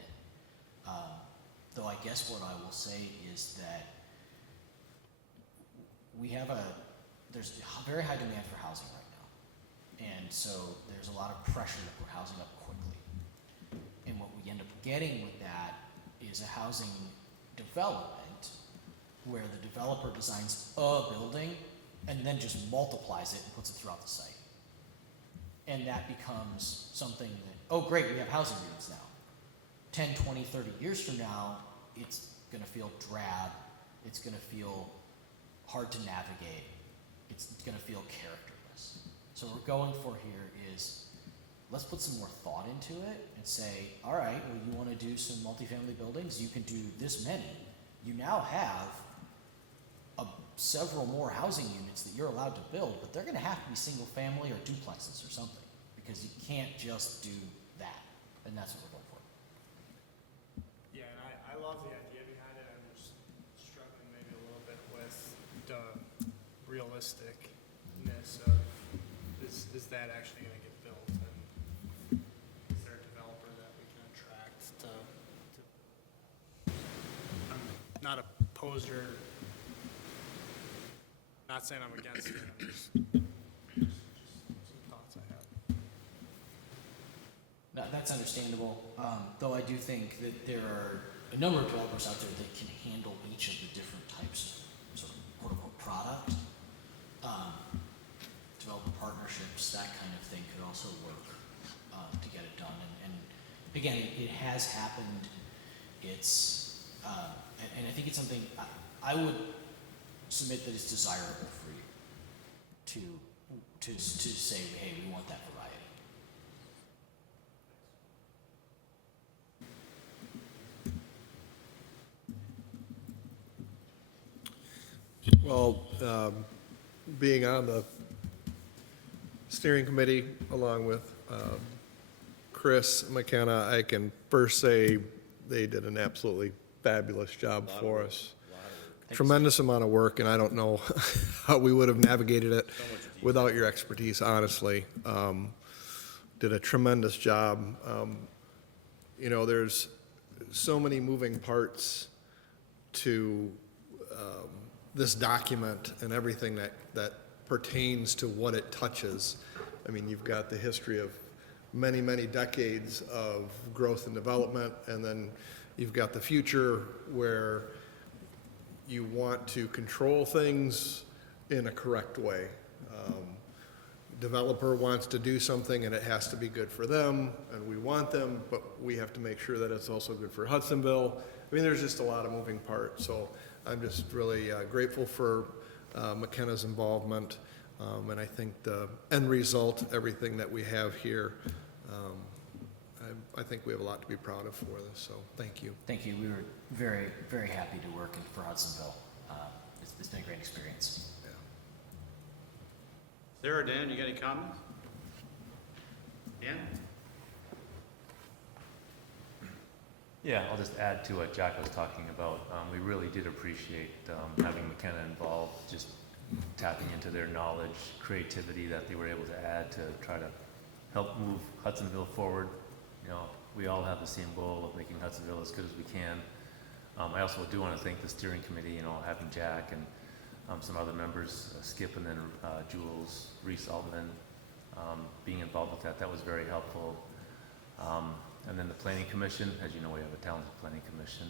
Though I guess what I will say is that there's a very high demand for housing right now. And so there's a lot of pressure to put housing up quickly. And what we end up getting with that is a housing development where the developer designs a building and then just multiplies it and puts it throughout the site. And that becomes something that, oh great, we have housing units now. 10, 20, 30 years from now, it's gonna feel drab, it's gonna feel hard to navigate, it's gonna feel characterless. So what we're going for here is, let's put some more thought into it and say, all right, well you wanna do some multifamily buildings, you can do this many. You now have several more housing units that you're allowed to build, but they're gonna have to be single family or duplexes or something, because you can't just do that. And that's what we're going for. Yeah, and I love the idea behind it. I'm just struggling maybe a little bit with the realisticness of is that actually going to get built, and is there a developer that we can attract to I'm not opposed or not saying I'm against it. I'm just some thoughts I have. That's understandable, though I do think that there are a number of developers out there that can handle each of the different types of sort of quote-unquote product. Developer partnerships, that kind of thing could also work to get it done. And again, it has happened. It's, and I think it's something I would submit that it's desirable for you to say, hey, we want that variety. Well, being on the steering committee along with Chris McKenna, I can first say they did an absolutely fabulous job for us. Tremendous amount of work, and I don't know how we would have navigated it without your expertise, honestly. Did a tremendous job. You know, there's so many moving parts to this document and everything that pertains to what it touches. I mean, you've got the history of many, many decades of growth and development, and then you've got the future where you want to control things in a correct way. Developer wants to do something and it has to be good for them, and we want them, but we have to make sure that it's also good for Hudsonville. I mean, there's just a lot of moving parts, so I'm just really grateful for McKenna's involvement, and I think the end result, everything that we have here, I think we have a lot to be proud of for this, so thank you. Thank you. We were very, very happy to work for Hudsonville. It's been a great experience. Yeah. Sarah, Dan, you got any comments? Dan? Yeah, I'll just add to what Jack was talking about. We really did appreciate having McKenna involved, just tapping into their knowledge, creativity that they were able to add to try to help move Hudsonville forward. You know, we all have the same goal of making Hudsonville as good as we can. I also do want to thank the steering committee, you know, having Jack and some other members, Skip and then Jules, Reese Altman, being involved with that. That was very helpful. And then the planning commission, as you know, we have a talented planning commission.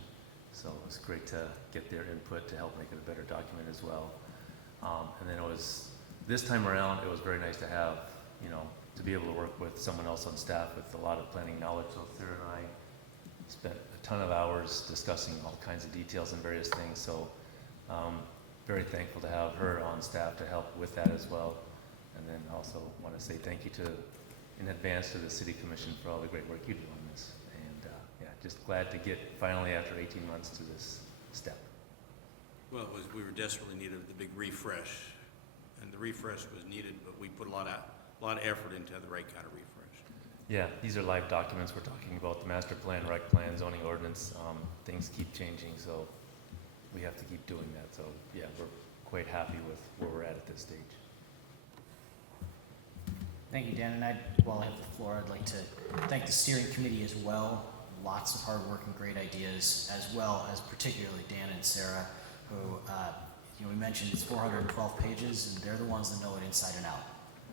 So it was great to get their input to help make it a better document as well. And then this time around, it was very nice to have, to be able to work with someone else on staff with a lot of planning knowledge. So Sarah and I spent a ton of hours discussing all kinds of details and various things. So very thankful to have her on staff to help with that as well. And then also want to say thank you in advance to the City Commission for all the great work you do on this. And yeah, just glad to get finally after 18 months to this step. Well, we were desperately needed the big refresh, and the refresh was needed, but we put a lot of effort into the right kind of refresh. Yeah, these are live documents we're talking about, the master plan, rec plan, zoning ordinance. Things keep changing, so we have to keep doing that. So yeah, we're quite happy with where we're at this stage. Thank you, Dan. And while I have the floor, I'd like to thank the steering committee as well. Lots of hard work and great ideas, as well as particularly Dan and Sarah, who, we mentioned it's 412 pages, and they're the ones that know it inside and out.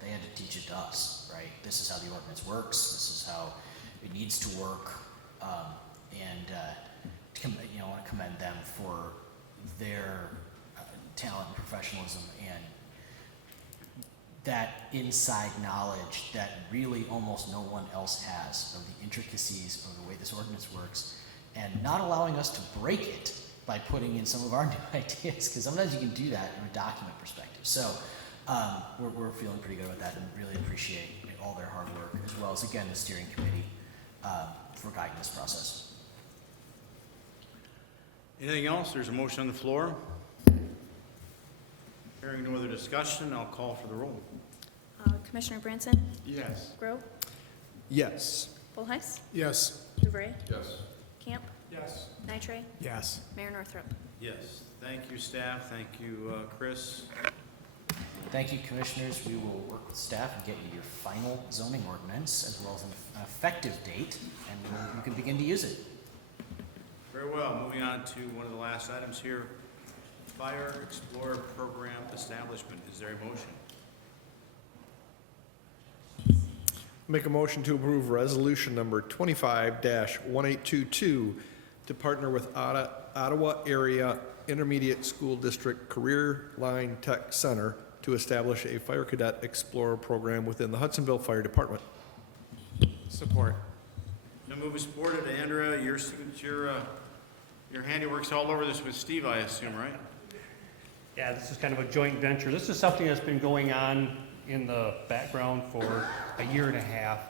They had to teach it to us, right? This is how the ordinance works. This is how it needs to work. I want to commend them for their talent and professionalism and that inside knowledge that really almost no one else has of the intricacies of the way this ordinance works, and not allowing us to break it by putting in some of our new ideas, because sometimes you can do that from a document perspective. So we're feeling pretty good with that and really appreciate all their hard work, as well as, again, the steering committee for guiding this process. Anything else? There's a motion on the floor. Hearing no other discussion, I'll call for the roll. Commissioner Branson? Yes. Grow? Yes. Bullheis? Yes. DeVray? Yes. Camp? Yes. Nitre? Yes. Mayor Northrop? Yes. Thank you, staff. Thank you, Chris. Thank you, commissioners. We will work with staff and get you your final zoning ordinance, as well as an effective date, and you can begin to use it. Very well. Moving on to one of the last items here. Fire Explorer Program Establishment. Is there a motion? Make a motion to approve resolution number 25-1822 to partner with Ottawa Area Intermediate School District Career Line Tech Center to establish a Fire Cadet Explorer program within the Hudsonville Fire Department. Support. No move is supported. Andrea, your handiwork's all over this with Steve, I assume, right? Yeah, this is kind of a joint venture. This is something that's been going on in the background for a year and a half.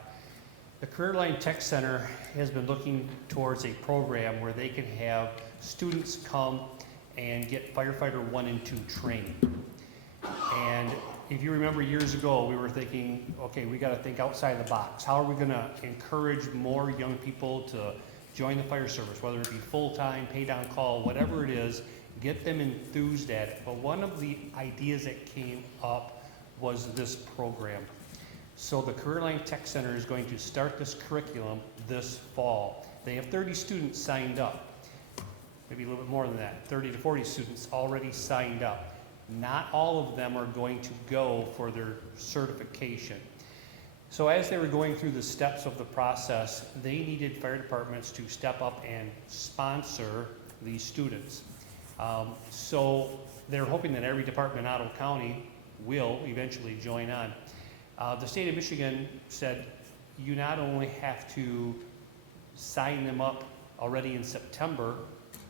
The Career Line Tech Center has been looking towards a program where they can have students come and get firefighter 1 and 2 training. And if you remember years ago, we were thinking, okay, we got to think outside the box. How are we going to encourage more young people to join the fire service, whether it be full-time, paid on call, whatever it is, get them enthused at it. But one of the ideas that came up was this program. So the Career Line Tech Center is going to start this curriculum this fall. They have 30 students signed up, maybe a little bit more than that, 30 to 40 students already signed up. Not all of them are going to go for their certification. So as they were going through the steps of the process, they needed fire departments to step up and sponsor these students. So they're hoping that every department in Ottawa County will eventually join on. The state of Michigan said you not only have to sign them up already in September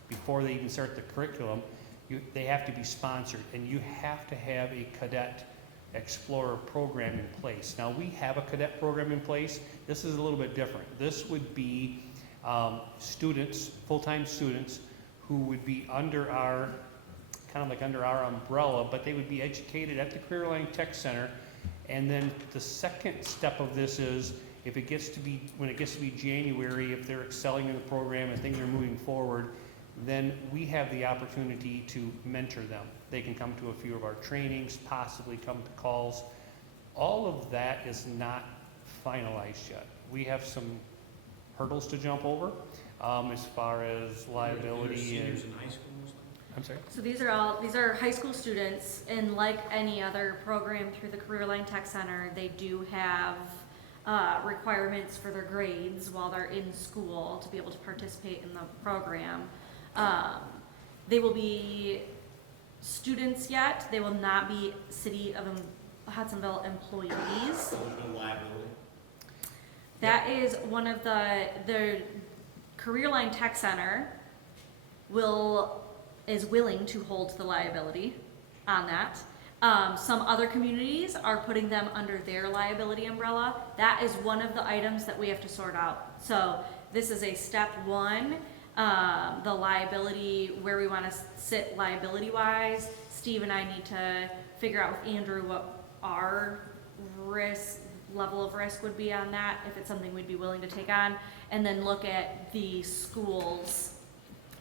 before they even start the curriculum, they have to be sponsored, and you have to have a cadet explorer program in place. Now, we have a cadet program in place. This is a little bit different. This would be students, full-time students, who would be under our, kind of like under our umbrella, but they would be educated at the Career Line Tech Center. And then the second step of this is, if it gets to be, when it gets to be January, if they're excelling in the program and things are moving forward, then we have the opportunity to mentor them. They can come to a few of our trainings, possibly come to calls. All of that is not finalized yet. We have some hurdles to jump over as far as liability. Seniors in high school or something? I'm sorry? So these are high school students, and like any other program through the Career Line Tech Center, they do have requirements for their grades while they're in school to be able to participate in the program. They will be students yet. They will not be City of Hudsonville employees. There's no liability. That is one of the Career Line Tech Center is willing to hold the liability on that. Some other communities are putting them under their liability umbrella. That is one of the items that we have to sort out. So this is a step one, the liability, where we want to sit liability wise. Steve and I need to figure out with Andrew what our level of risk would be on that, if it's something we'd be willing to take on, and then look at the school's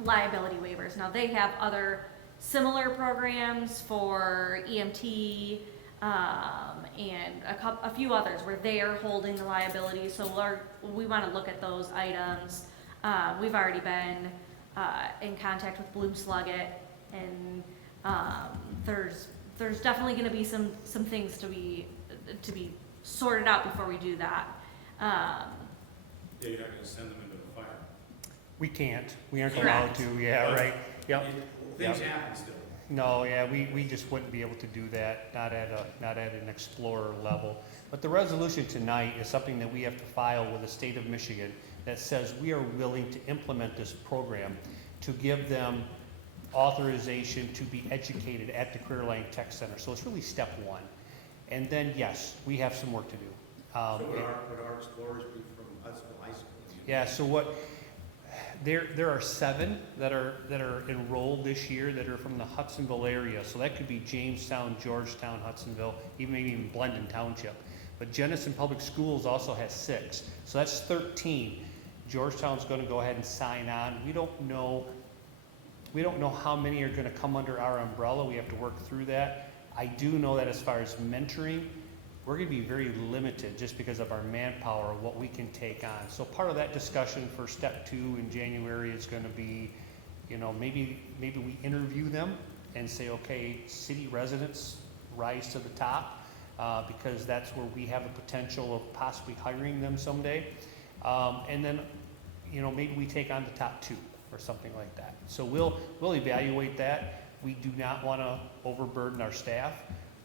liability waivers. Now, they have other similar programs for EMT, and a few others where they are holding the liability, so we want to look at those items. We've already been in contact with Bloom Sluggett, and there's definitely going to be some things to be sorted out before we do that. Yeah, you're not gonna send them into the fire. We can't. We aren't Correct. allowed to. Yeah, right. Yep. Things Yep. happen still. No, yeah, we just wouldn't be able to do that, not at an explorer level. But the resolution tonight is something that we have to file with the state of Michigan that says we are willing to implement this program to give them authorization to be educated at the Career Line Tech Center. So it's really step one. And then, yes, we have some work to do. So would our explorers be from Hudsonville High School? Yeah, so there are 7 that are enrolled this year that are from the Hudsonville area. So that could be Jamestown, Georgetown, Hudsonville, maybe even Blendon Township. But Jenison Public Schools also has 6. So that's 13. Georgetown's going to go ahead and sign on. We don't know how many are going to come under our umbrella. We have to work through that. I do know that as far as mentoring, we're going to be very limited just because of our manpower, what we can take on. So part of that discussion for step 2 in January is going to be, maybe we interview them and say, okay, city residents rise to the top, because that's where we have a potential of possibly hiring them someday. And then, maybe we take on the top 2 or something like that. So we'll evaluate that. We do not want to overburden our staff,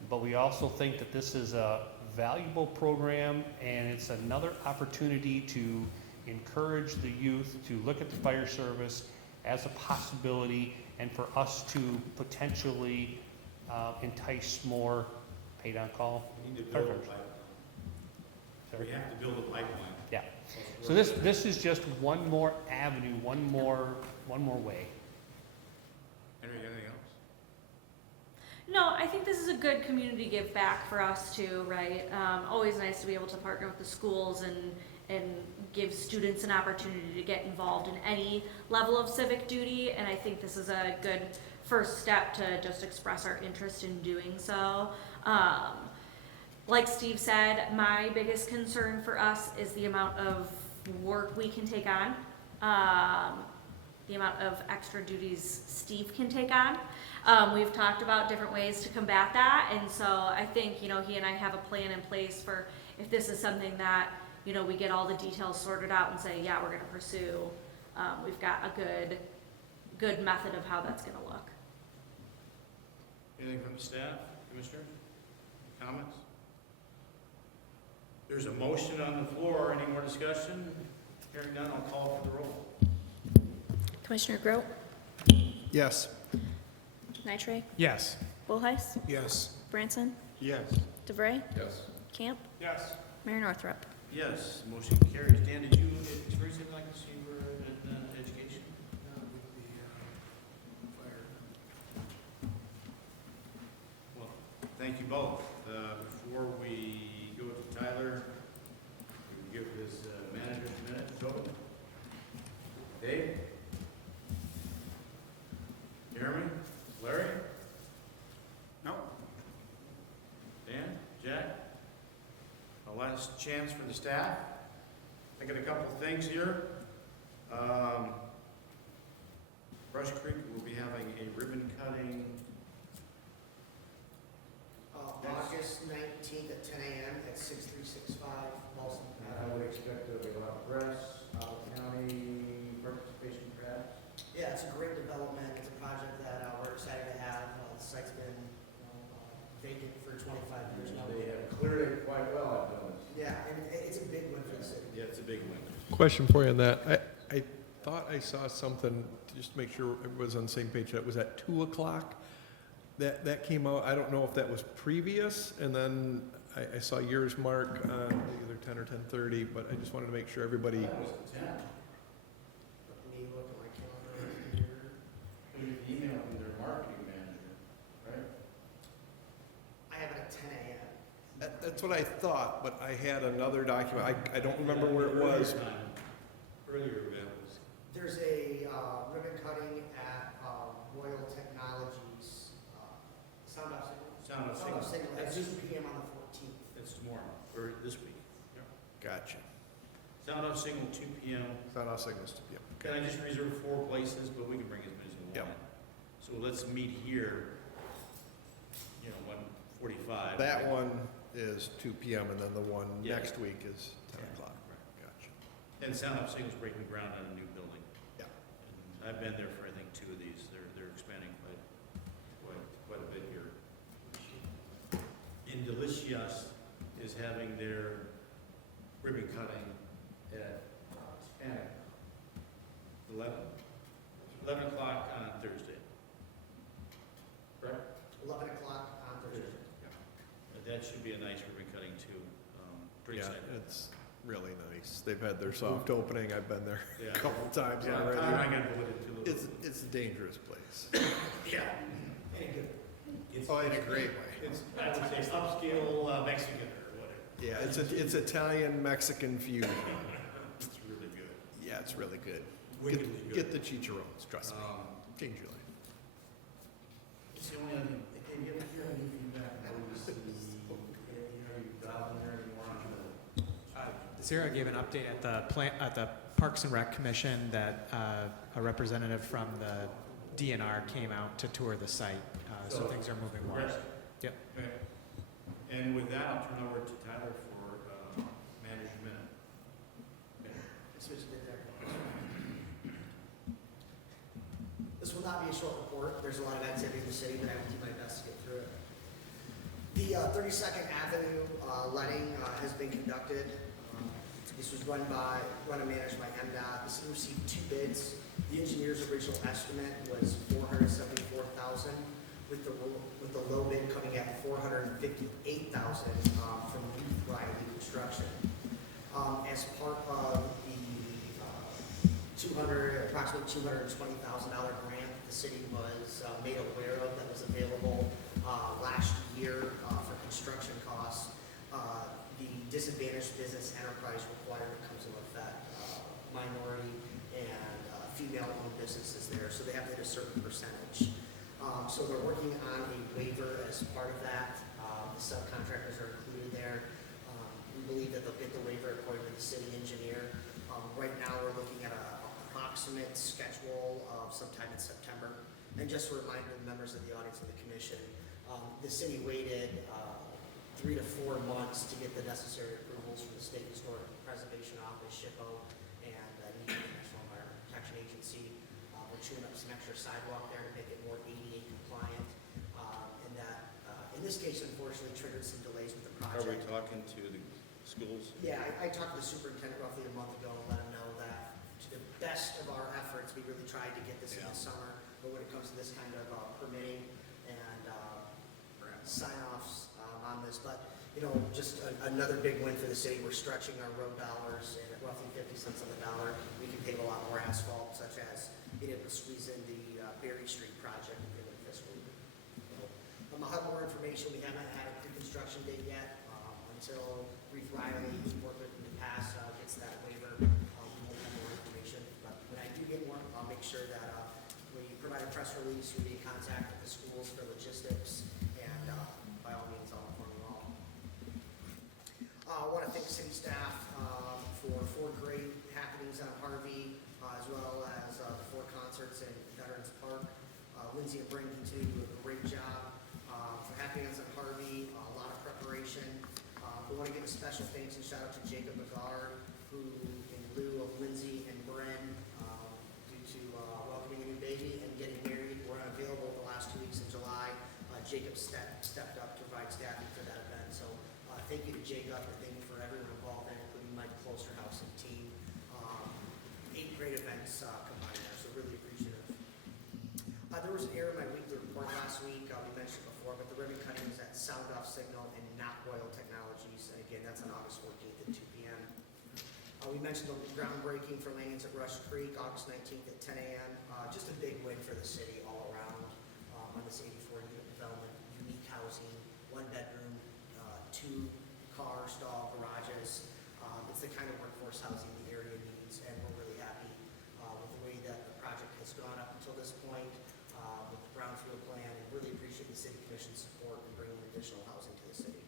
but we also think that this is a valuable program, and it's another opportunity to encourage the youth to look at the fire service as a possibility, and for us to potentially entice more paid on call. We need to build a firefighters. pipeline. Sorry? We have to build a pipeline. Yeah. So this is just one more avenue, one more way. Henry, anything else? No, I think this is a good community give back for us too, right? Always nice to be able to partner with the schools and give students an opportunity to get involved in any level of civic duty, and I think this is a good first step to just express our interest in doing so. Like Steve said, my biggest concern for us is the amount of work we can take on, the amount of extra duties Steve can take on. We've talked about different ways to combat that, and so I think, he and I have a plan in place for if this is something that, we get all the details sorted out and say, yeah, we're gonna pursue, we've got a good method of how that's gonna look. Anything from the staff, Commissioner? Comments? There's a motion on the floor. Any more discussion? Hearing none, I'll call for the roll. Commissioner Grote, Yes. Nitre, Yes. Bullheis, Yes. Branson, Yes. DeVray, Yes. Camp, Yes. Mayor Northrup. Yes, motion carries. Dan, did you experience anything like this when you were in education? Well, thank you both. Before we go to Tyler, we can give his manager's minute vote. Dave? Jeremy? Larry? No. Dan? Jack? A last chance for the staff. I got a couple of things here. Brush Creek will be having a ribbon cutting. August 19th at 10 a.m. at 6365 Balsam. I would expect there'll be a lot of press, out of county participation perhaps. Yeah, it's a great 25 years now. They have cleared it quite well, I've noticed. Yeah, and it's a big win for the city. Yeah, it's a big win. Question for you on that. I thought I saw something, just to make sure it was on the same page, that was at 2 o'clock. That came out, I don't know if that was previous, and then I saw yours, Mark, on either 10 or 10:30, but I just wanted to make sure everybody, Let me look at my calendar here. We've emailed them their marketing manager, right? I have it at 10 a.m. that's what I thought, but I had another document. I don't remember where it was. Earlier events. There's a ribbon cutting at Royal Technologies, Sound Off Signal. Sound Off Signal. At 2 p.m. on the 14th. That's tomorrow, or this week. Gotcha. Sound off signal, 2 p.m. Sound off signals, yep. Can I just reserve 4 places, but we can bring as many as we Yep. want? So let's meet here, 1:45. That one is 2 p.m. and then the one Yeah. next week is 10 o'clock. Gotcha. And Sound Off Signal's breaking ground on a new building. Yeah. And I've been there for, I think, 2 of these. They're expanding quite a bit here. In Delicias is having their ribbon cutting at 11 o'clock on Thursday. Correct? 11 o'clock on Thursday. That should be a nice ribbon cutting too. Pretty Yeah, excited. it's really nice. They've had their soft opening. I've been there Yeah. a couple times Yeah, already. I got voted too. It's a dangerous place. Yeah. Any good. Oh, in a great way. It's, I would say, upscale Mexican or whatever. Yeah, it's Italian Mexican fusion. It's really good. Yeah, it's really good. Wickedly good. Get the chicharrones, trust me. Change your life. It's the only other thing. If you ever hear any feedback, I would just see, you dial in there anymore on the. Sarah gave an update at the Parks and Rec Commission that a representative from the DNR came out to tour the site, so things are moving well. Progressive. Yep. Okay. And with that, I'll turn over to Tyler for manager's minute. Okay. That's what you did there. This will not be a short report. There's a lot of activity in the city, but I will do my best to get through it. The 32nd Avenue letting has been conducted. This was run and managed by MDOT. The city received 2 bids. The engineer's original estimate was $474,000, with the low bid coming at $458,000 from Riley Construction. As part of the approximately $220,000 grant the city was made aware of that was available last year for construction costs, the disadvantaged business enterprise requirement comes into effect. Minority and female-owned businesses there, so they have to hit a certain percentage. So they're working on a waiver as part of that. The subcontractors are included there. We believe that they'll get the waiver according to the city engineer. Right now, we're looking at an approximate schedule of sometime in September. And just a reminder to the members of the audience and the commission, the city waited 3 to 4 months to get the necessary approvals from the State Historic Preservation Office, SHPO, and the National Environmental Protection Agency. We're chewing up some extra sidewalk there to make it more ADA compliant. And that, in this case, unfortunately, triggered some delays with the Are we project. talking to the schools? Yeah, I talked to the superintendent roughly a month ago and let him know that to the best of our efforts, we really tried to get this in the summer. But when it comes to this kind of permitting and sign-offs on this, but just another big win for the city. We're stretching our road dollars, and at roughly 50 cents on the dollar, we can pave a lot more asphalt, such as being able to squeeze in the Berry Street project at the end of the fiscal year. I'll have more information. We haven't had a pre-construction date yet until Reeve Riley, who's worked with in the past, gets that waiver. We won't have more information, but when I do get more, I'll make sure that we provide a press release, we'll be in contact with the schools for logistics, and by all means, I'll inform you all. I want to thank the city staff for 4 great happenings on Harvey, as well as the 4 concerts in Veterans Park. Lindsay and Bryn continue to do a great job. For happenings on Harvey, a lot of preparation. We want to give a special thanks and shout out to Jacob McGard, who, in lieu of Lindsay and Bryn, due to welcoming a new baby and getting married, were unavailable the last 2 weeks in July. Jacob stepped up to provide staffing for grants combined there, so really appreciative. There was an error in my weekly report last week, we mentioned it before, but the ribbon cutting is at Sound Off Signal and not Royal Technologies, and again, that's on August 14th at 2 p.m. We mentioned the groundbreaking for Lanes at Rush Creek, August 19th at 10 a.m. Just a big win for the city all around on this 84-unit development, unique housing, 1 bedroom, 2 car stall garages. It's the kind of workforce housing the area needs, and we're really happy with the way that the project has gone up until this point with the brownfield plan, and really appreciate the city commission's support in bringing additional housing to the city.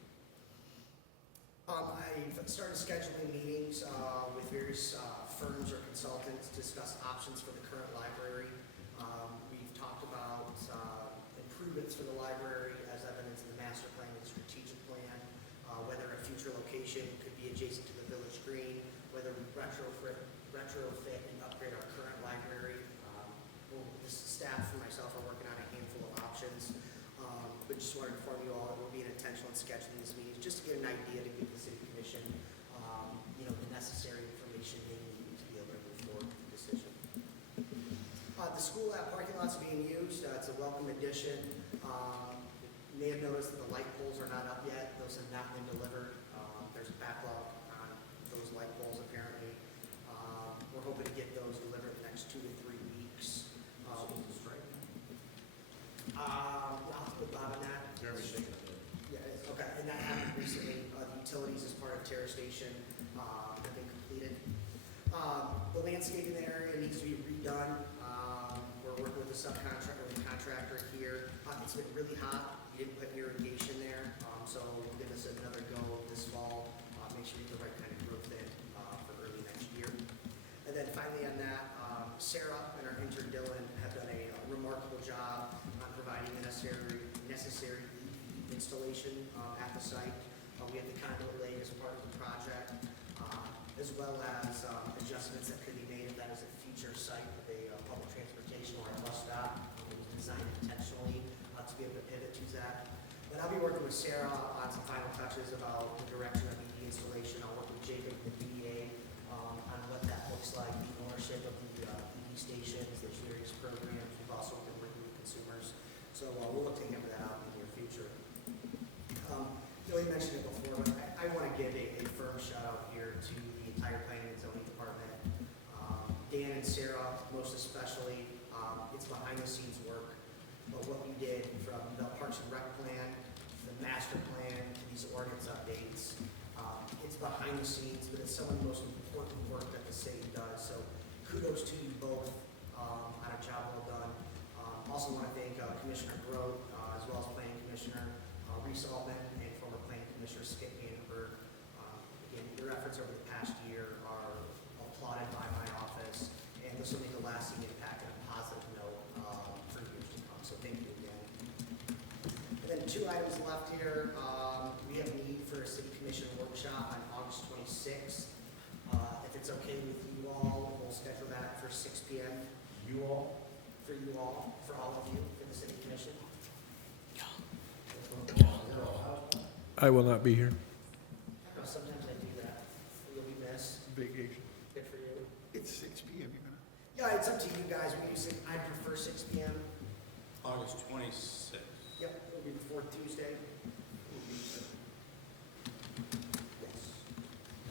I've started scheduling meetings with various firms or consultants to discuss options for the current library. We've talked about improvements for the library as evidenced in the master plan and strategic plan, whether a future location could be adjacent to the village green, whether we retrofit and upgrade our current library. This staff and myself are working on a handful of options, but just want to inform you all that we're being intentional in scheduling these meetings just to get an idea to give the city commission, the necessary information they need to be able to move forward with the decision. The school lab parking lot's being used. It's a welcome addition. You may have noticed that the light poles are not up yet. Those have not been delivered. There's a backlog on those light poles apparently. We're hoping to get those delivered in the next 2 to 3 weeks. I'll have to put Bob on that. Yeah, okay, and that happened recently. The utilities as part of Terra Station have been completed. The landscaping in the area needs to be redone. We're working with a subcontractor, with a contractor here. It's been really hot. We didn't put irrigation there, so we'll give this another go this fall. Make sure we get the right kind of growth in for early next year. And then finally on that, Sarah and our intern Dylan have done a remarkable job on providing the necessary installation at the site. We have the conduit laid as part of the project, as well as adjustments that could be made if that is a future site of a public transportation or a bus stop. It was designed intentionally to be able to pivot to that. But I'll be working with Sarah on some final touches about the direction of the installation. I'll work with Jacob and the DEA on what that looks like, the ownership of the EV stations, the various programs. We've also been working with consumers. So we'll look to hammer that out in the near future. You mentioned it before, but I want to give a firm shout out here to the entire planning and zoning department. Dan and Sarah, most especially, it's behind the scenes work, but what we did from the Parks and Rec plan, the master plan, to these ordinance updates, it's behind the scenes, but it's some of the most important work that the city does. So kudos to you both on a job well done. Also want to thank Commissioner Grote, as well as Planning Commissioner Reese Altman, and former Planning Commissioner Skip Vandenberg. Again, your efforts over the past year are applauded by my office, and this will make a lasting impact and a positive note for years to come. So thank you again. And then 2 items left here. We have a need for a city commission workshop on August 26th. If it's okay with you all, we'll schedule that for 6 p.m. You all? For you all, for all of you, for the city commission. I will not be here. Sometimes I do that. You'll be missed. Vacation. Good for you. It's 6 p.m. You're gonna. Yeah, it's up to you guys. We do 6. I prefer 6 p.m. August 26th. Yep, it'll be before Tuesday. Yes.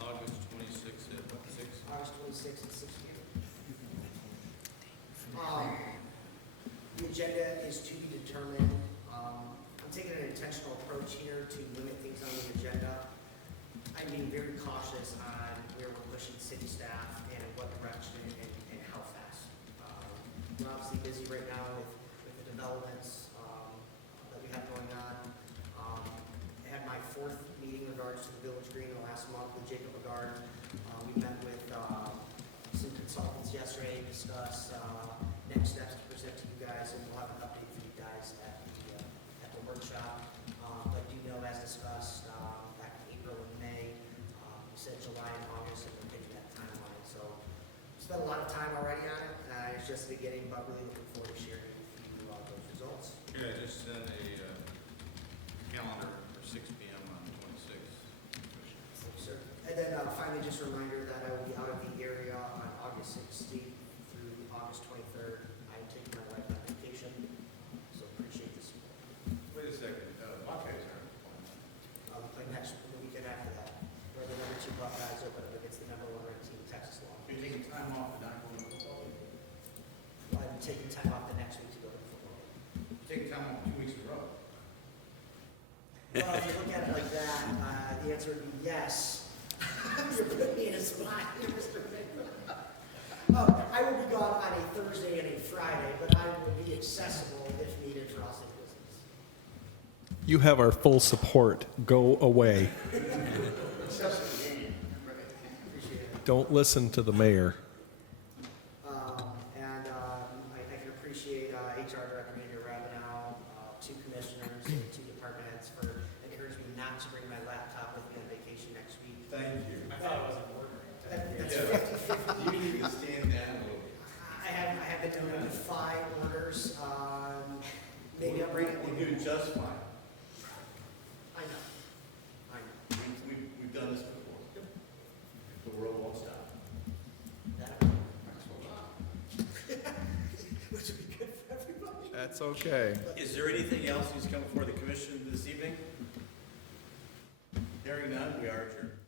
August 26th at what, 6? August 26th at 6 p.m. The agenda is to be determined. I'm taking an intentional approach here to limit things on the agenda. I'm being very cautious on where we're pushing city staff and in what direction and how fast. We're obviously busy right now with the developments that we have going on. I had my 4th meeting in regards to the Village Green last month with Jacob Agard. We met with some consultants yesterday to discuss next steps to present to you guys, and we'll have an update for you guys at the workshop. But do know, as discussed back in April and May, we said July and August, and we're picking that timeline. So we spent a lot of time already on it. It's just the beginning, but really looking forward to sharing with you those results. Yeah, just send a calendar for 6 p.m. on the 26th. Thank you, sir. And then finally, just a reminder that I will be out of the area on August 16th through be taking time off the next week to go to the football game. Taking time off 2 weeks in a row. Well, if you look at it like that, the answer would be yes. You're putting me in a spot here, Mr. Bickler. I will be gone on a Thursday and a Friday, but I will be accessible if needed for all city business. You have our full support. Go away. Appreciate it. Don't listen to the mayor. And I can appreciate HR Director Andrew Ravenel, two commissioners, and two department heads for encouraging me not to bring my laptop with me on vacation next week. Thank you. I thought it was important. That's Yeah. 50/50. You need to stand down a little bit. I have been known to defy orders. Maybe I'll bring it. We'll do just fine. I know. We've done this before. The world won't stop. That which would be good for everybody. That's okay. Is there anything else that's come before the commission this evening? Hearing none, we are adjourned.